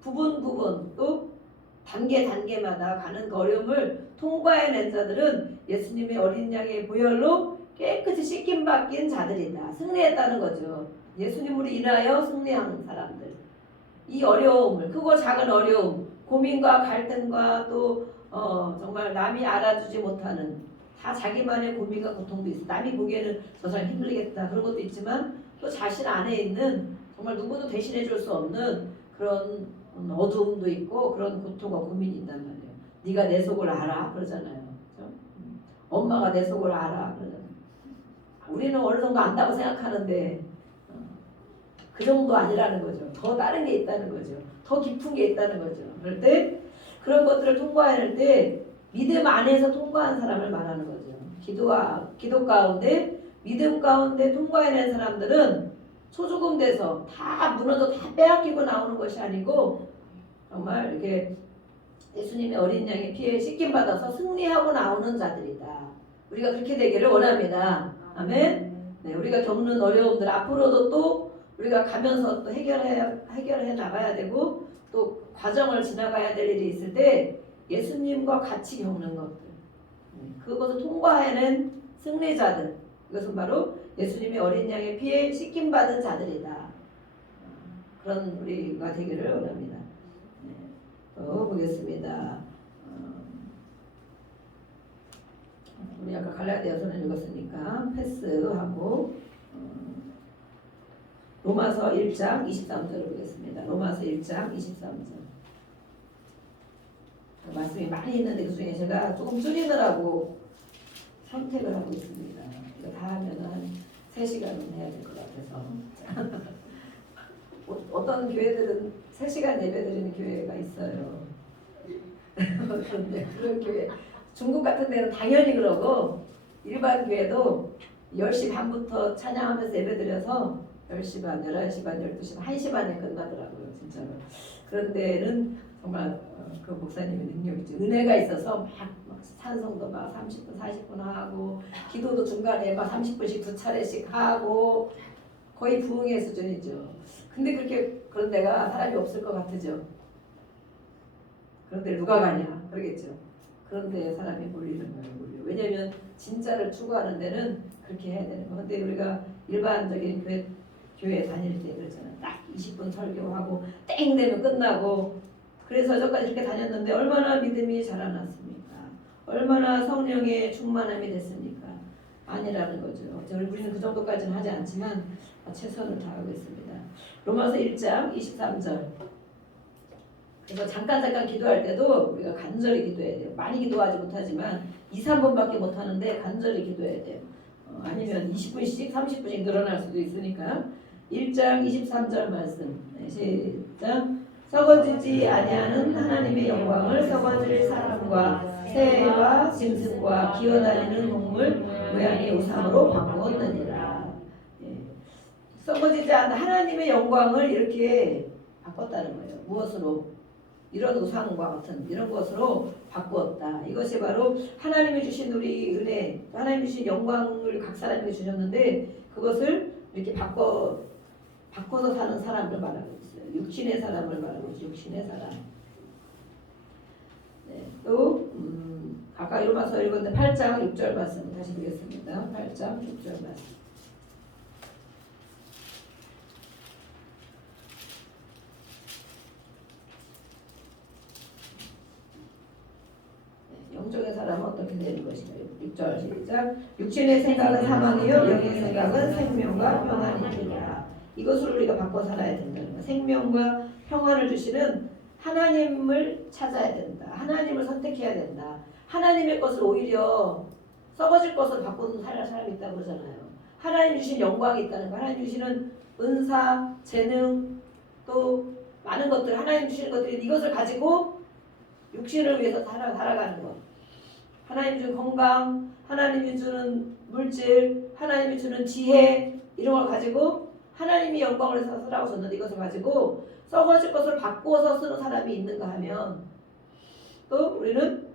부분 또 단계마다 가는 그 어려움을 통과해낸 자들은 예수님의 어린 양의 보혈로 깨끗이 씻김 받긴 자들이다. 승리했다는 거죠. 예수님으로 인하여 승리한 사람들. 이 어려움을 크고 작은 어려움, 고민과 갈등과 또 정말 남이 알아주지 못하는 다 자기만의 고민과 고통도 있어. 남이 보기에는 저 사람 힘들겠다 그런 것도 있지만 또 자신 안에 있는 정말 누구도 대신해 줄 수 없는 그런 어두움도 있고 그런 고통과 고민이 있단 말이에요. 네가 내 속을 알아 그러잖아요. 그렇죠? 엄마가 내 속을 알아 그러잖아요. 우리는 어느 정도 안다고 생각하는데 그 정도 아니라는 거죠. 더 다른 게 있다는 거죠. 더 깊은 게 있다는 거죠. 그럴 때 그런 것들을 통과할 때 믿음 안에서 통과한 사람을 말하는 거죠. 기도 가운데 믿음 가운데 통과해낸 사람들은 소조금 돼서 다 무너져 다 빼앗기고 나오는 것이 아니고 정말 이렇게 예수님의 어린 양의 피에 씻김 받아서 승리하고 나오는 자들이다. 우리가 그렇게 되기를 원합니다. 아멘. 네, 우리가 겪는 어려움들 앞으로도 또 우리가 가면서 또 해결해 나가야 되고 또 과정을 지나가야 될 일이 있을 때 예수님과 같이 겪는 것들 그것을 통과해낸 승리자들 이것은 바로 예수님의 어린 양의 피에 씻김 받은 자들이다. 그런 우리가 되기를 원합니다. 네, 또 보겠습니다. 우리 아까 갈라디아서는 읽었으니까 패스하고 로마서 1장 23절을 보겠습니다. 로마서 1장 23절. 말씀이 많이 있는데 그 중에 제가 조금 줄이느라고 선택을 하고 있습니다. 이거 다 하면 한 3시간은 해야 될 것 같아서. 어떤 교회들은 3시간 예배 드리는 교회가 있어요. 그런데 그런 교회 중국 같은 데는 당연히 그러고 일반 교회도 10시 반부터 찬양하면서 예배 드려서 10시 반, 11시 반, 12시 반, 1시 반에 끝나더라고요. 진짜로. 그런 데는 정말 그 목사님의 능력이죠. 은혜가 있어서 막 찬송도 막 30분, 40분 하고 기도도 중간에 막 30분씩 2차례씩 하고 거의 부흥의 수준이죠. 근데 그런 데가 사람이 없을 것 같으죠. 그런 데 누가 가냐 그러겠죠. 그런 데 사람이 몰리는 거예요. 왜냐하면 진짜를 추구하는 데는 그렇게 해야 되는 거예요. 근데 우리가 일반적인 교회 다닐 때 그러잖아요. 딱 20분 설교하고 땡 되면 끝나고 그래서 저까지 이렇게 다녔는데 얼마나 믿음이 자라났습니까? 얼마나 성령의 충만함이 됐습니까? 아니라는 거죠. 우리는 그 정도까지는 하지 않지만 최선을 다하고 있습니다. 로마서 1장 23절. 그래서 잠깐 기도할 때도 우리가 간절히 기도해야 돼요. 많이 기도하지 못하지만 2, 3번밖에 못하는데 간절히 기도해야 돼요. 아니면 20분씩 30분씩 늘어날 수도 있으니까 1장 23절 말씀 시작. 썩어지지 아니하는 하나님의 영광을 썩어질 사람과 새와 짐승과 기어다니는 동물 모양의 우상으로 바꾸었느니라. 썩어지지 않는 하나님의 영광을 이렇게 바꿨다는 거예요. 무엇으로? 이런 우상과 같은 이런 것으로 바꾸었다. 이것이 바로 하나님이 주신 우리 은혜, 하나님이 주신 영광을 각 사람에게 주셨는데 그것을 이렇게 바꿔서 사는 사람을 말하고 있어요. 육신의 사람을 말하고 있어요. 육신의 사람. 네, 또 아까 로마서 읽었는데 8장 6절 말씀 다시 보겠습니다. 8장 6절 말씀. 영적인 사람은 어떻게 되는 것인가요? 6절 시작. 육신의 생각은 사망이요 영의 생각은 생명과 평안이니라. 이것을 우리가 바꿔 살아야 된다는 거예요. 생명과 평안을 주시는 하나님을 찾아야 된다. 하나님을 선택해야 된다. 하나님의 것을 오히려 썩어질 것을 바꾸는 사람이 있다고 그러잖아요. 하나님 주신 영광이 있다는 거. 하나님 주시는 은사, 재능 또 많은 것들 하나님 주시는 것들이 이것을 가지고 육신을 위해서 살아가는 것. 하나님이 주는 건강, 하나님이 주는 물질, 하나님이 주는 지혜 이런 걸 가지고 하나님이 영광을 위해서 쓰라고 줬는데 이것을 가지고 썩어질 것을 바꾸어서 쓰는 사람이 있는가 하면 또 우리는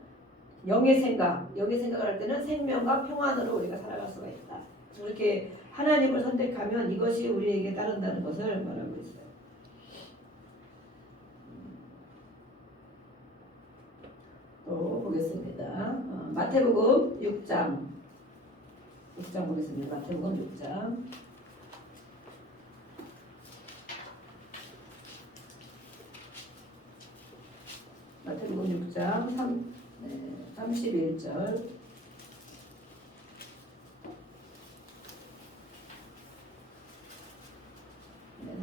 영의 생각을 할 때는 생명과 평안으로 우리가 살아갈 수가 있다. 그렇게 하나님을 선택하면 이것이 우리에게 따른다는 것을 말하고 있어요. 또 보겠습니다. 마태복음 6장 보겠습니다. 마태복음 6장. 마태복음 6장 31절.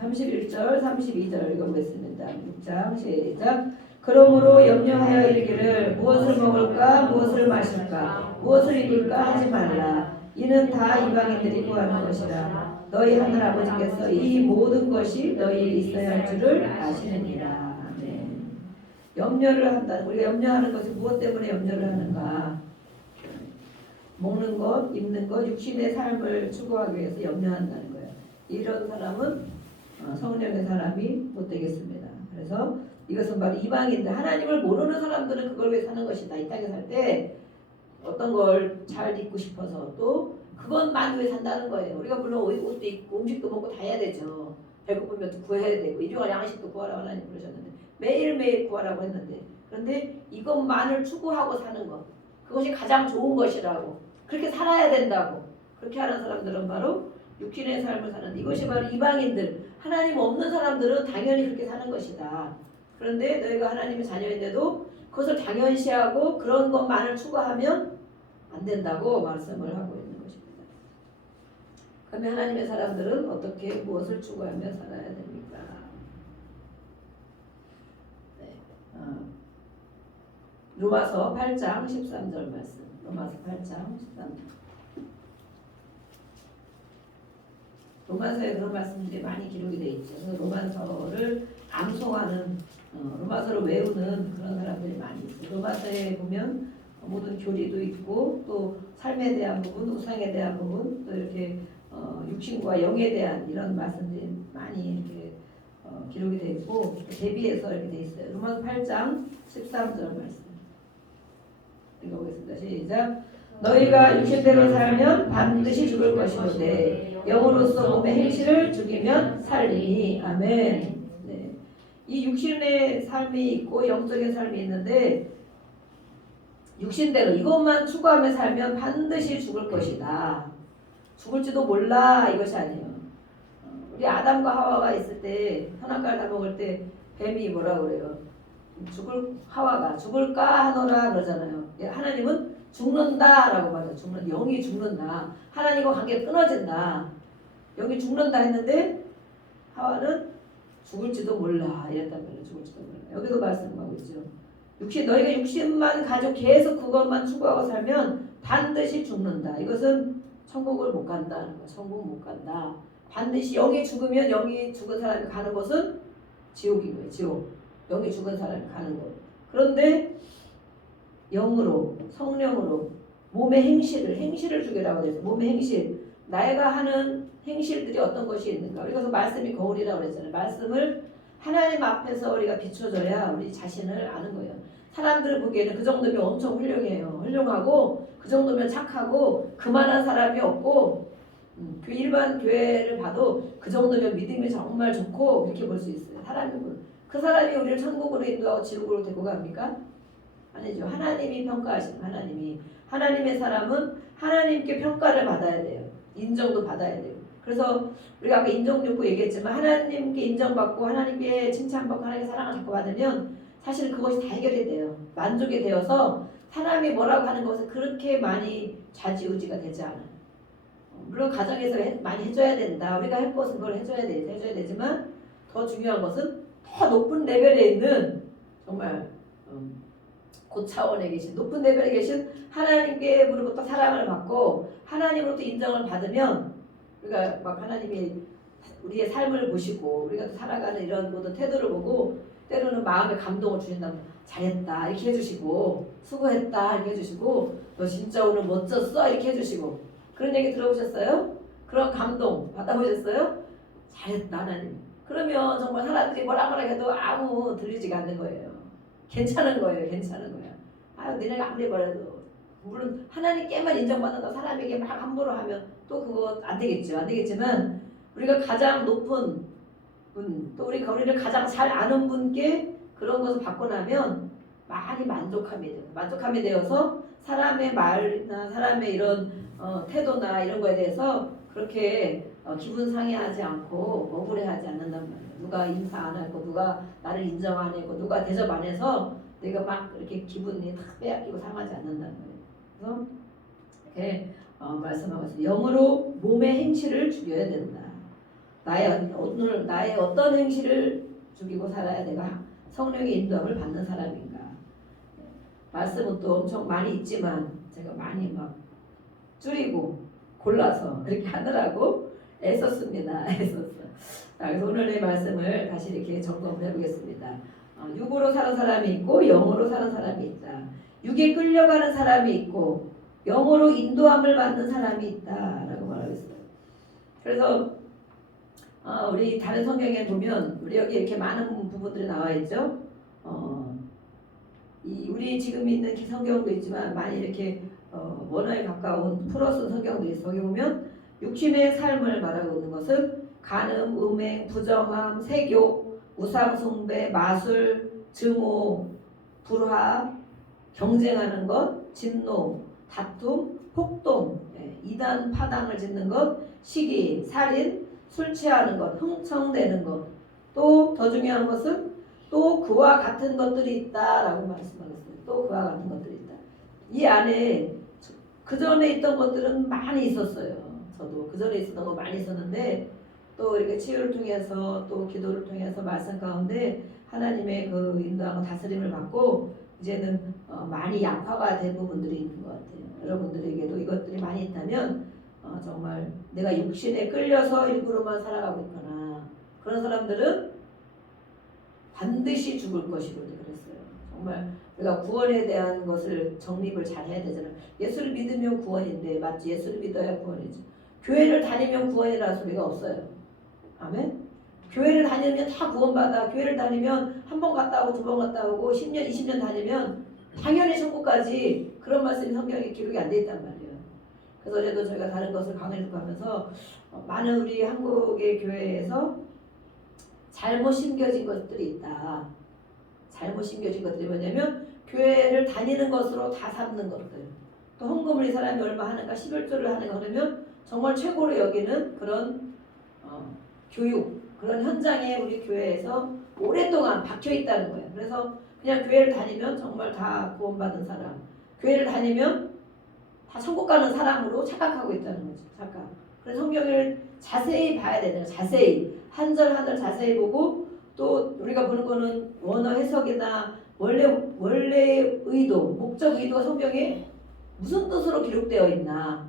31절, 32절 읽어보겠습니다. 6장 시작. 그러므로 염려하여 이르기를 무엇을 먹을까, 무엇을 마실까, 무엇을 입을까 하지 말라. 이는 다 이방인들이 구하는 것이라. 너희 하늘 아버지께서 이 모든 것이 너희에게 있어야 할 줄을 아시느니라. 네. 염려를 한다. 우리가 염려하는 것이 무엇 때문에 염려를 하는가? 먹는 것, 입는 것, 육신의 삶을 추구하기 위해서 염려한다는 거예요. 이런 사람은 성령의 사람이 못 되겠습니다. 그래서 이것은 바로 이방인들, 하나님을 모르는 사람들은 그걸 위해 사는 것이다. 이 땅에 살 때 어떤 걸 잘 입고 싶어서 또 그것만 위해 산다는 거예요. 우리가 물론 옷도 입고 음식도 먹고 다 해야 되죠. 배고프면 구해야 되고 일용할 양식도 구하라고 하나님 그러셨는데 매일매일 구하라고 했는데 그런데 이것만을 추구하고 사는 것 그것이 가장 좋은 것이라고 그렇게 살아야 된다고 그렇게 하는 사람들은 바로 육신의 삶을 사는 이것이 바로 이방인들 하나님 없는 사람들은 당연히 그렇게 사는 것이다. 그런데 너희가 하나님의 자녀인데도 그것을 당연시하고 그런 것만을 추구하면 안 된다고 말씀을 하고 있는 것입니다. 그러면 하나님의 사람들은 어떻게 무엇을 추구하며 살아야 됩니까? 네. 로마서 8장 13절 말씀. 로마서 8장 13절. 로마서에 그런 말씀들이 많이 기록이 되어 있죠. 그래서 로마서를 암송하는, 로마서를 외우는 그런 사람들이 많이 있어요. 로마서에 보면 모든 교리도 있고 또 삶에 대한 부분, 우상에 대한 부분, 또 이렇게 육신과 영에 대한 이런 말씀들이 많이 이렇게 기록이 되어 있고 대비해서 이렇게 되어 있어요. 로마서 8장 13절 말씀 읽어보겠습니다. 시작. 너희가 육신대로 살면 반드시 죽을 것이로되 영으로서 몸의 행실을 죽이면 살리니. 아멘. 네. 이 육신의 삶이 있고 영적인 삶이 있는데 육신대로 이것만 추구하며 살면 반드시 죽을 것이다. 죽을지도 몰라 이것이 아니에요. 우리 아담과 하와가 있을 때 선악과를 다 먹을 때 뱀이 뭐라 그래요? 하와가 죽을까 하노라 그러잖아요. 하나님은 죽는다라고 말해요. 영이 죽는다. 하나님과 관계가 끊어진다. 영이 죽는다 했는데 하와는 죽을지도 몰라 이랬단 말이에요. 죽을지도 몰라. 여기도 말씀하고 있죠. 너희가 육신만 가지고 계속 그것만 추구하고 살면 반드시 죽는다. 이것은 천국을 못 간다는 거야. 천국 못 간다. 반드시 영이 죽으면 영이 죽은 사람이 가는 곳은 지옥인 거예요. 지옥. 영이 죽은 사람이 가는 곳. 그런데 영으로 성령으로 몸의 행실을 죽이라고 해서 몸의 행실 내가 하는 행실들이 어떤 것이 있는가. 우리가 그 말씀이 거울이라고 그랬잖아요. 말씀을 하나님 앞에서 우리가 비춰줘야 우리 자신을 아는 거예요. 사람들 보기에는 그 정도면 엄청 훌륭해요. 훌륭하고 그 정도면 착하고 그만한 사람이 없고 그 일반 교회를 봐도 그 정도면 믿음이 정말 좋고 그렇게 볼 수 있어요. 그 사람이 우리를 천국으로 인도하고 지옥으로 데리고 갑니까? 아니죠. 하나님이 평가하시는 하나님의 사람은 하나님께 평가를 받아야 돼요. 인정도 받아야 돼요. 그래서 우리가 아까 인정욕구 얘기했지만 하나님께 인정받고 하나님께 칭찬받고 하나님께 사랑을 자꾸 받으면 사실 그것이 다 해결이 돼요. 만족이 되어서 사람이 뭐라고 하는 것을 그렇게 많이 좌지우지가 되지 않아요. 물론 가정에서 많이 해줘야 된다. 우리가 할 것은 그걸 해줘야 되지만 더 중요한 것은 더 높은 레벨에 있는 정말 고차원에 계신 높은 레벨에 계신 하나님께로부터 사랑을 받고 하나님으로부터 인정을 받으면 우리가 하나님이 우리의 삶을 보시고 우리가 살아가는 이런 모든 태도를 보고 때로는 그런 마음의 감동을 주신다면 잘했다 이렇게 해주시고 수고했다 이렇게 해주시고 너 진짜 오늘 멋졌어 이렇게 해주시고 그런 얘기 들어보셨어요? 그런 감동 받아보셨어요? 잘했다 하나님. 그러면 정말 사람들이 뭐라 해도 아무 들리지가 않는 거예요. 괜찮은 거예요. 괜찮은 거예요. 아유 너네가 아무리 뭐래도 물론 하나님께만 인정받는다 사람에게 막 함부로 하면 또 그거 안 되겠죠. 안 되겠지만 우리가 가장 높은 분, 또 우리를 가장 잘 아는 분께 그런 것을 받고 나면 많이 만족함이 돼요. 만족함이 되어서 사람의 말이나 사람의 이런 태도나 이런 거에 대해서 그렇게 기분 상해하지 않고 억울해하지 않는단 말이에요. 누가 인사 안 하고 누가 나를 인정 안 하고 누가 대접 안 해서 내가 막 이렇게 기분이 탁 빼앗기고 상하지 않는단 말이에요. 그래서 이렇게 말씀하고 있습니다. 영으로 몸의 행실을 죽여야 된다. 오늘 나의 어떤 행실을 죽이고 살아야 내가 성령의 인도함을 받는 사람인가. 말씀은 또 엄청 많이 있지만 제가 많이 막 줄이고 골라서 이렇게 하느라고 애썼습니다. 애썼어. 그래서 오늘의 말씀을 다시 이렇게 점검을 해보겠습니다. 육으로 사는 사람이 있고 영으로 사는 사람이 있다. 육에 끌려가는 사람이 있고 영으로 인도함을 받는 사람이 있다라고 말하고 있어요. 그래서 우리 다른 성경에 보면 우리 여기 이렇게 많은 부분들이 나와 있죠. 우리 지금 있는 성경도 있지만 많이 이렇게 원어에 가까운 풀어쓴 성경도 있어. 거기 보면 육신의 삶을 말하고 있는 것은 간음, 음행, 부정함, 세욕, 우상숭배, 마술, 증오, 불화, 경쟁하는 것, 진노, 다툼, 폭동, 이단 파당을 짓는 것, 시기, 살인, 술 취하는 것, 흥청대는 것, 또 더 중요한 것은 또 그와 같은 것들이 있다라고 말씀하셨어요. 또 그와 같은 것들이 있다. 이 안에 그 전에 있던 것들은 많이 있었어요. 저도 그 전에 있었던 거 많이 있었는데 또 이렇게 치유를 통해서 또 기도를 통해서 말씀 가운데 하나님의 그 인도하고 다스림을 받고 이제는 많이 약화가 된 부분들이 있는 것 같아요. 여러분들에게도 이것들이 많이 있다면 정말 내가 육신에 끌려서 일부러만 살아가고 있거나 그런 사람들은 반드시 죽을 것이고 그랬어요. 정말 우리가 구원에 대한 것을 정립을 잘 해야 되잖아요. 예수를 믿으면 구원인데 맞지? 예수를 믿어야 구원이죠. 교회를 다니면 구원이라는 소리가 없어요. 아멘? 교회를 다니면 다 구원받아. 교회를 다니면 한 번 갔다 오고 두 번 갔다 오고 10년 20년 다니면 당연히 천국까지 그런 말씀이 성경에 기록이 안 돼 있단 말이에요. 그래서 어제도 저희가 다른 것을 강의를 하면서 많은 우리 한국의 교회에서 잘못 심겨진 것들이 있다. 잘못 심겨진 것들이 뭐냐면 교회를 다니는 것으로 다 삼는 것들. 또 헌금을 이 사람이 얼마 하는가 11조를 하는가 그러면 정말 최고로 여기는 그런 교육 그런 현장에 우리 교회에서 오랫동안 박혀 있다는 거예요. 그래서 그냥 교회를 다니면 정말 다 구원받은 사람, 교회를 다니면 다 천국 가는 사람으로 착각하고 있다는 거죠. 착각. 그래서 성경을 자세히 봐야 되는 거예요. 자세히 한 절 한 절 자세히 보고 또 우리가 보는 거는 원어 해석이나 원래 의도, 목적 의도가 성경에 무슨 뜻으로 기록되어 있나.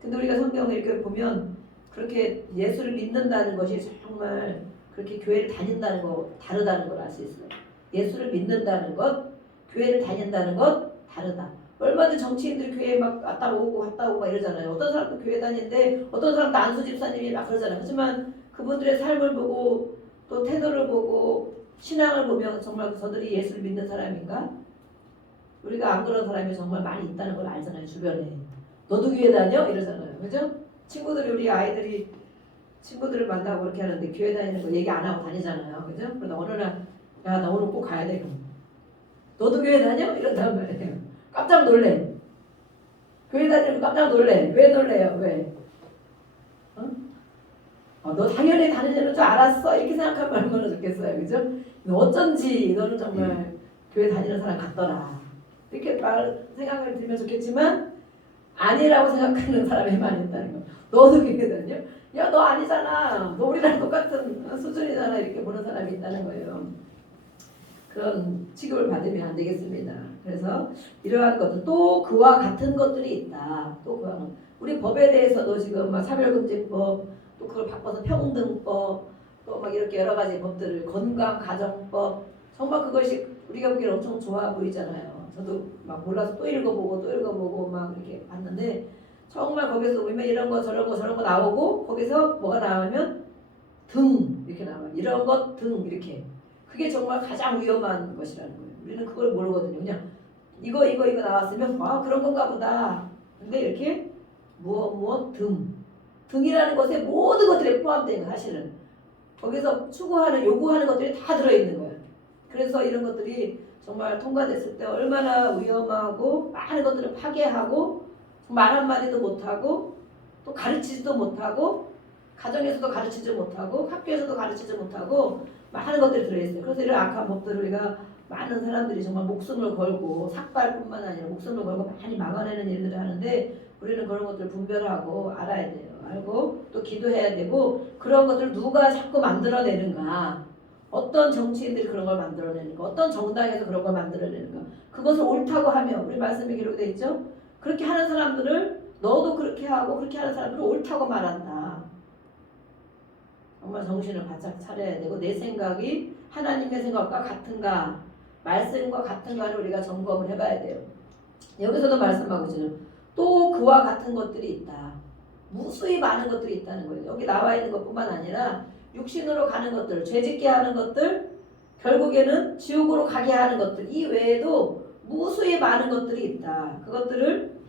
근데 우리가 성경을 이렇게 보면 그렇게 예수를 믿는다는 것이 정말 그렇게 교회를 다닌다는 거 다르다는 걸 알 수 있어요. 예수를 믿는다는 것, 교회를 다닌다는 것 다르다. 얼마든 정치인들이 교회에 막 왔다 오고 막 이러잖아요. 어떤 사람도 교회 다니는데 어떤 사람도 안수 집사님이 막 그러잖아요. 하지만 그분들의 삶을 보고 또 태도를 보고 신앙을 보면 정말 저들이 예수를 믿는 사람인가? 우리가 안 그런 사람이 정말 많이 있다는 걸 알잖아요. 주변에. 너도 교회 다녀? 이러잖아요. 그죠? 친구들이 우리 아이들이 친구들을 만나고 그렇게 하는데 교회 다니는 거 얘기 안 하고 다니잖아요. 그죠? 그러다 어느 날 야 나 오늘 꼭 가야 돼. 너도 교회 다녀? 이런단 말이에요. 깜짝 놀래. 교회 다니면 깜짝 놀래. 왜 놀래요? 왜? 너 당연히 다니는 줄 알았어. 이렇게 생각하면 얼마나 좋겠어요. 그죠? 어쩐지 너는 정말 교회 다니는 사람 같더라. 이렇게 생각을 들면 좋겠지만 아니라고 생각하는 사람이 많이 있다는 거. 너도 교회 다녀? 야, 너 아니잖아. 너 우리랑 똑같은 수준이잖아. 이렇게 보는 사람이 있다는 거예요. 그런 취급을 받으면 안 되겠습니다. 그래서 이러한 것들 또 그와 같은 것들이 있다. 또 그와 우리 법에 대해서도 지금 막 차별금지법 또 그걸 바꿔서 평등법 또 막 이렇게 여러 가지 법들을 건강가정법 정말 그것이 우리가 보기엔 엄청 좋아 보이잖아요. 저도 막 몰라서 또 읽어보고 막 이렇게 봤는데 정말 거기서 보면 이런 거 저런 거 나오고 거기서 뭐가 나오면 등 이렇게 나와요. 이런 것 등 이렇게. 그게 정말 가장 위험한 것이라는 거예요. 우리는 그걸 모르거든요. 그냥 이거 나왔으면 그런 건가 보다. 근데 이렇게 무엇 등이라는 것에 모든 것들이 포함되어 있는 사실은 거기서 추구하는 요구하는 것들이 다 들어있는 거예요. 그래서 이런 것들이 정말 통과됐을 때 얼마나 위험하고 많은 것들을 파괴하고 말 한마디도 못하고 또 가르치지도 못하고 가정에서도 가르치지 못하고 학교에서도 가르치지 못하고 많은 것들이 들어있어요. 그래서 이런 악한 법들을 우리가 많은 사람들이 정말 목숨을 걸고 삭발뿐만 아니라 목숨을 걸고 많이 막아내는 일들을 하는데 우리는 그런 것들을 분별하고 알아야 돼요. 알고 또 기도해야 되고 그런 것들을 누가 자꾸 만들어내는가 어떤 정치인들이 그런 걸 만들어내는가 어떤 정당에서 그런 걸 만들어내는가 그것을 옳다고 하며 우리 말씀에 기록되어 있죠. 그렇게 하는 사람들을 너도 그렇게 하고 그렇게 하는 사람들을 옳다고 말한다. 정말 정신을 바짝 차려야 되고 내 생각이 하나님의 생각과 같은가 말씀과 같은가를 우리가 점검을 해봐야 돼요. 여기서도 말씀하고 있잖아요. 또 그와 같은 것들이 있다. 무수히 많은 것들이 있다는 거예요. 여기 나와 있는 것뿐만 아니라 육신으로 가는 것들, 죄짓게 하는 것들, 결국에는 지옥으로 가게 하는 것들 이 외에도 무수히 많은 것들이 있다. 그것들을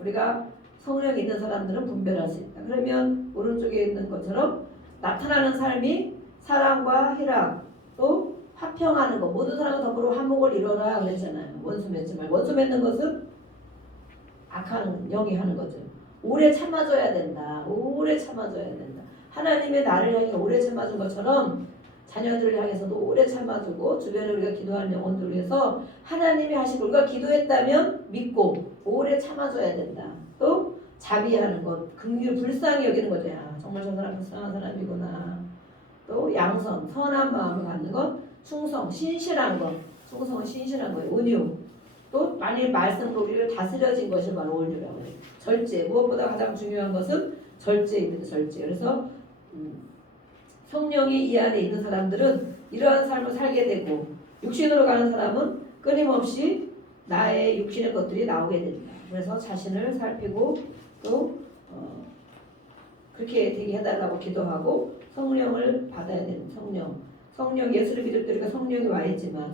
우리가 성령이 있는 사람들은 분별할 수 있다. 그러면 오른쪽에 있는 것처럼 나타나는 삶이 사랑과 희락 또 화평하는 것 모든 사람과 더불어 화목을 이루어라 그랬잖아요. 원수 맺지 말고 원수 맺는 것은 악한 영이 하는 거죠. 오래 참아줘야 된다. 오래 참아줘야 된다. 하나님의 나를 향해 오래 참아준 것처럼 자녀들을 향해서도 오래 참아주고 주변에 우리가 기도하는 영혼들을 위해서 하나님이 하시고 우리가 기도했다면 믿고 오래 참아줘야 된다. 또 자비하는 것, 긍휼, 불쌍히 여기는 거죠. 야, 정말 저 사람 불쌍한 사람이구나. 또 양선, 선한 마음을 갖는 것, 충성, 신실한 것. 충성은 신실한 거예요. 온유. 또 만일 말씀으로 우리를 다스려진 것이 바로 온유라고 해요. 절제. 무엇보다 가장 중요한 것은 절제입니다. 절제. 그래서 성령이 이 안에 있는 사람들은 이러한 삶을 살게 되고 육신으로 가는 사람은 끊임없이 나의 육신의 것들이 나오게 됩니다. 그래서 자신을 살피고 또 그렇게 되게 해달라고 기도하고 성령을 받아야 되는 성령 예수를 믿을 때 우리가 성령이 와 있지만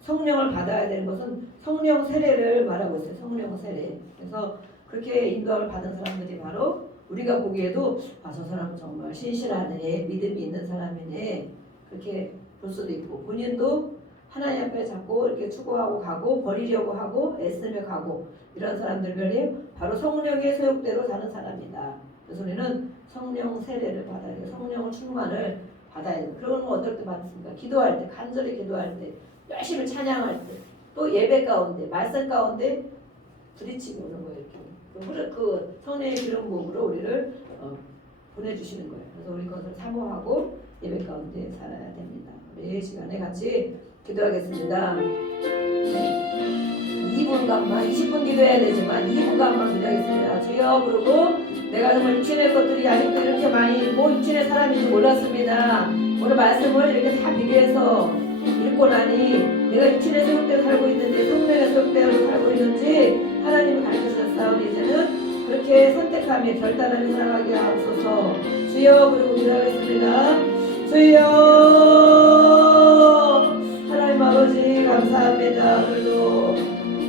성령을 받아야 되는 것은 성령 세례를 말하고 있어요. 성령 세례. 그래서 그렇게 인도함을 받은 사람들이 바로 우리가 보기에도 저 사람은 정말 신실하네 믿음이 있는 사람이네 그렇게 볼 수도 있고 본인도 하나님 앞에 자꾸 이렇게 추구하고 가고 버리려고 하고 애쓰며 가고 이런 사람들이 바로 성령의 소욕대로 사는 사람이다. 그래서 우리는 성령 세례를 받아야 돼요. 성령을 충만을 받아야 돼요. 그런 건 어떨 때 받습니까? 기도할 때, 간절히 기도할 때, 열심히 찬양할 때, 또 예배 가운데, 말씀 가운데 부딪히고 오는 거예요. 이렇게. 그 성령의 기름 부음으로 우리를 보내주시는 거예요. 그래서 우리 그것을 사모하고 예배 가운데 살아야 됩니다. 우리 시간에 같이 기도하겠습니다. 2분간만 20분 기도해야 되지만 2분간만 기도하겠습니다. 주여 부르고 내가 정말 육신의 것들이 아직도 이렇게 많이 육신의 사람인지 몰랐습니다. 오늘 말씀을 이렇게 다 비교해서 읽고 나니 내가 육신의 소욕대로 살고 있는지 성령의 소욕대로 살고 있는지 하나님이 가르쳐주셨사오니 이제는 그렇게 선택하며 결단하며 살아가게 하옵소서. 주여 부르고 기도하겠습니다. 주여 하나님 아버지 감사합니다. 오늘도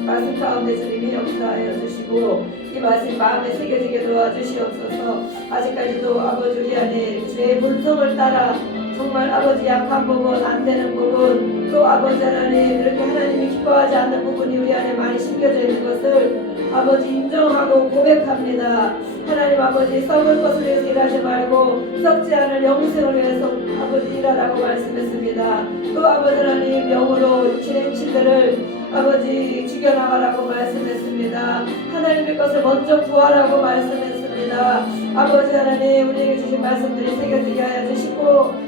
말씀 가운데 주님이 역사하여 주시고 이 말씀이 마음에 새겨지게 도와주시옵소서. 아직까지도 아버지 우리 안에 죄의 본성을 따라 정말 아버지 약한 부분 안 되는 부분 또 아버지 하나님 이렇게 하나님이 기뻐하지 않는 부분이 우리 안에 많이 심겨져 있는 것을 아버지 인정하고 고백합니다. 하나님 아버지 썩을 것을 위해서 일하지 말고 썩지 않을 영생을 위해서 아버지 일하라고 말씀했습니다. 또 아버지 하나님 영으로 육신의 행실들을 아버지 죽여나가라고 말씀했습니다. 하나님의 것을 먼저 구하라고 말씀했습니다. 아버지 하나님 우리에게 주신 말씀들이 새겨지게 하여 주시고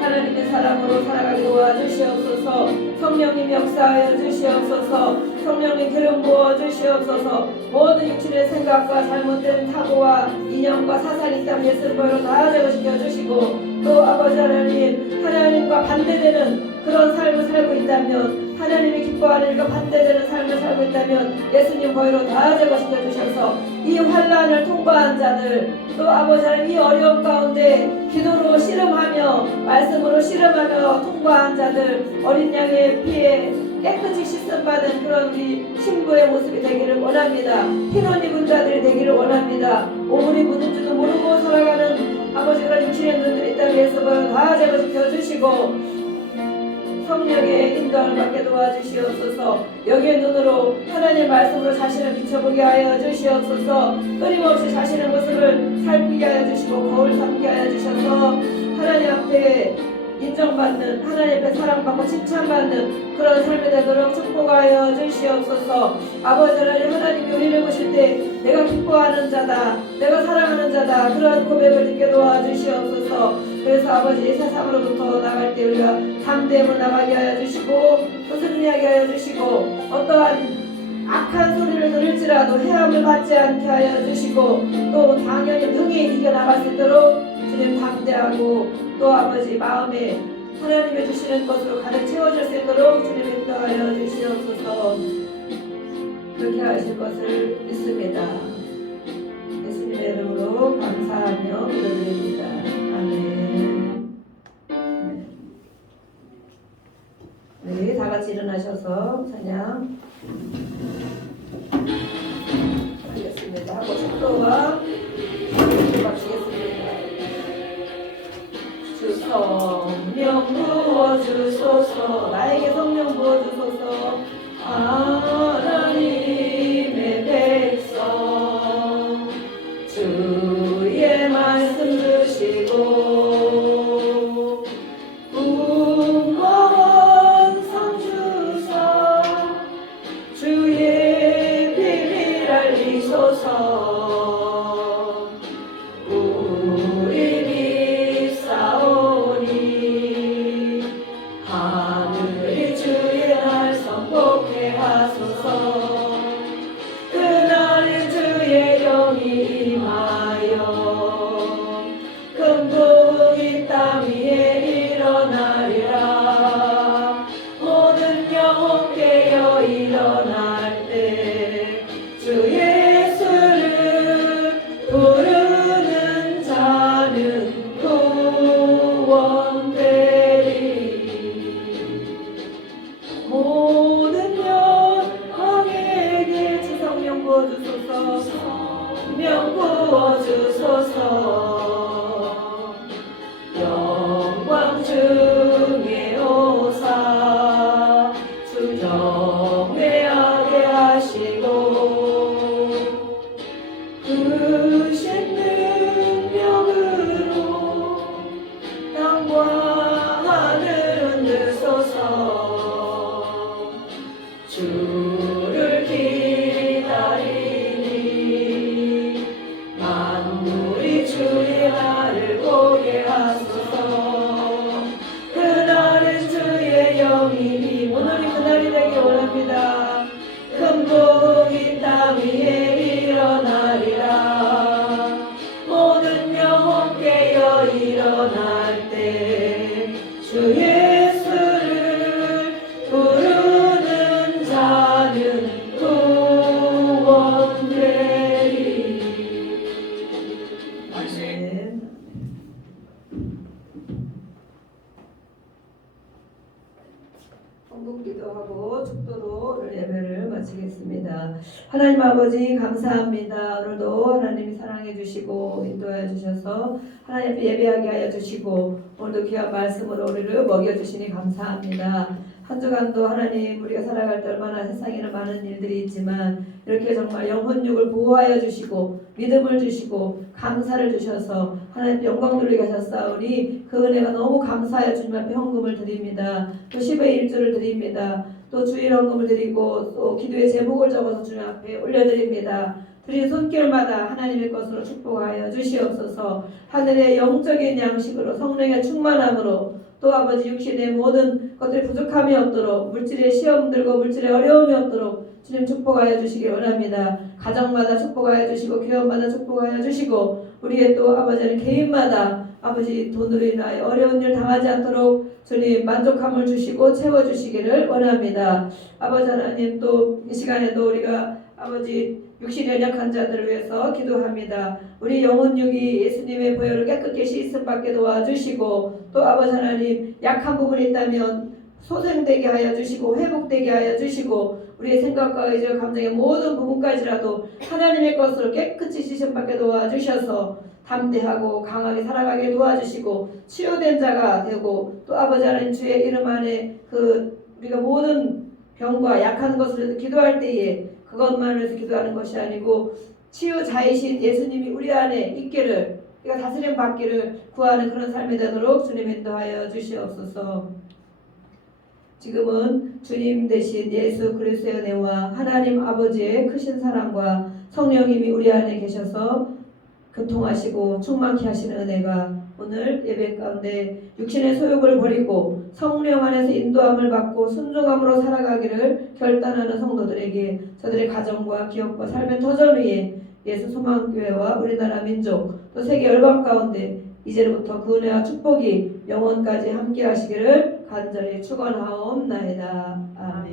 하나님의 사랑으로 살아가게 도와주시옵소서. 성령님 역사하여 주시옵소서. 성령님 기름 부어 주시옵소서. 모든 육신의 생각과 잘못된 사고와 이념과 사상이 있다면 예수님으로 다 제거시켜 주시고 또 아버지 하나님 하나님과 반대되는 그런 있다면, 하나님이 기뻐하는 일과 반대되는 삶을 살고 있다면 예수님 보혈로 다 제거시켜 주셔서 이 환난을 통과한 자들, 또 아버지 하나님 이 어려움 가운데 기도로 씨름하며 말씀으로 씨름하며 통과한 자들, 어린 양의 피에 깨끗이 씻음받은 그런 우리 신부의 모습이 되기를 원합니다. 흰옷 입은 자들이 되기를 원합니다. 오물이 묻은 줄도 모르고 살아가는 아버지 그런 육신의 눈들이 있다면 예수님을 다 제거시켜 주시고 성령의 인도를 받게 도와주시옵소서. 여기의 눈으로 하나님의 말씀으로 자신을 비춰보게 하여 주시옵소서. 끊임없이 자신의 모습을 살피게 하여 주시고 거울 삼게 하여 주셔서 하나님 앞에 인정받는, 하나님 앞에 사랑받고 칭찬받는 그런 삶이 되도록 축복하여 주시옵소서. 아버지 하나님, 하나님이 우리를 보실 때 내가 기뻐하는 자다, 내가 사랑하는 자다, 그런 고백을 듣게 도와주시옵소서. 그래서 아버지 세상으로부터 나갈 때 우리가 담대함으로 나가게 하여 주시고 또 승리하게 하여 주시고 어떠한 악한 소리를 들을지라도 해함을 받지 않게 하여 주시고 또 당연히 능히 이겨나갈 수 있도록 주님 담대하고 또 아버지 마음에 하나님이 주시는 것으로 가득 채워질 수 있도록 주님 인도하여 주시옵소서. 그렇게 하실 것을 믿습니다. 예수님의 이름으로 감사하며 기도드립니다. 아멘. 네, 다 같이 일어나셔서 찬양 하겠습니다. 하고 축도와 마치겠습니다. 주 성령 부어주소서, 나에게 성령 부어주소서. 하나님의 백성 주의 말씀 드시고 꿈과 원성 주사 주의 비밀 알리소서. 영광 중에 오사 주 경외하게 하시고 크신 능력으로 땅과 하늘 흔들소서. 주를 기다리니 만물이 주의 날을 보게 하소서. 그날은 주의 영이 오늘이 그날이 되길 원합니다. 큰 복이 땅 위에 일어나리라. 모든 영혼 깨어 일어날 때 주 예수를 부르는 자는 구원되리. 아멘. 헌금기도하고 축도로 오늘 예배를 마치겠습니다. 하나님 아버지 감사합니다. 오늘도 하나님이 사랑해 주시고 인도하여 주셔서 하나님 앞에 예배하게 하여 주시고 오늘도 귀한 말씀으로 우리를 먹여주시니 감사합니다. 한 주간도 하나님 우리가 살아갈 때 얼마나 세상에는 많은 일들이 있지만 이렇게 정말 영혼육을 보호하여 주시고 믿음을 주시고 감사를 주셔서 하나님 영광 돌리게 하셨사오니 그 은혜가 너무 감사하여 주님 앞에 헌금을 드립니다. 또 10의 1조를 드립니다. 또 주일 헌금을 드리고 또 기도의 제목을 적어서 주님 앞에 올려드립니다. 드린 손길마다 하나님의 것으로 축복하여 주시옵소서. 하늘의 영적인 양식으로 성령의 충만함으로 또 아버지 육신의 모든 것들이 부족함이 없도록 물질의 시험 들고 물질의 어려움이 없도록 주님 축복하여 주시기 원합니다. 가정마다 축복하여 주시고 교회마다 축복하여 주시고 우리의 또 아버지는 개인마다 아버지 돈으로 인하여 어려운 일 당하지 않도록 주님 만족함을 주시고 채워주시기를 원합니다. 아버지 하나님, 또 이 시간에도 우리가 아버지 육신 연약한 자들을 위해서 기도합니다. 우리 영혼육이 예수님의 보혈을 깨끗게 씻음 받게 도와주시고, 또 아버지 하나님 약한 부분이 있다면 소생되게 하여 주시고 회복되게 하여 주시고, 우리의 생각과 의지와 감정의 모든 부분까지라도 하나님의 것으로 깨끗이 씻음 받게 도와주셔서 담대하고 강하게 살아가게 도와주시고 치유된 자가 되고, 또 아버지 하나님 주의 이름 안에 우리가 모든 병과 약한 것을 기도할 때에 그것만을 위해서 기도하는 것이 아니고 치유자이신 예수님이 우리 안에 있기를, 우리가 다스림 받기를 구하는 그런 삶이 되도록 주님 인도하여 주시옵소서. 지금은 주님 대신 예수 그리스도의 은혜와 하나님 아버지의 크신 사랑과 성령님이 우리 안에 계셔서 교통하시고 충만케 하시는 은혜가 오늘 예배 가운데 육신의 소욕을 버리고 성령 안에서 인도함을 받고 순종함으로 살아가기를 결단하는 성도들에게 저들의 가정과 기업과 삶의 터전 위에 예수 소망교회와 우리나라 민족 또 세계 열방 가운데 이제부터 그 은혜와 축복이 영원까지 함께 하시기를 간절히 축원하옵나이다. 아멘.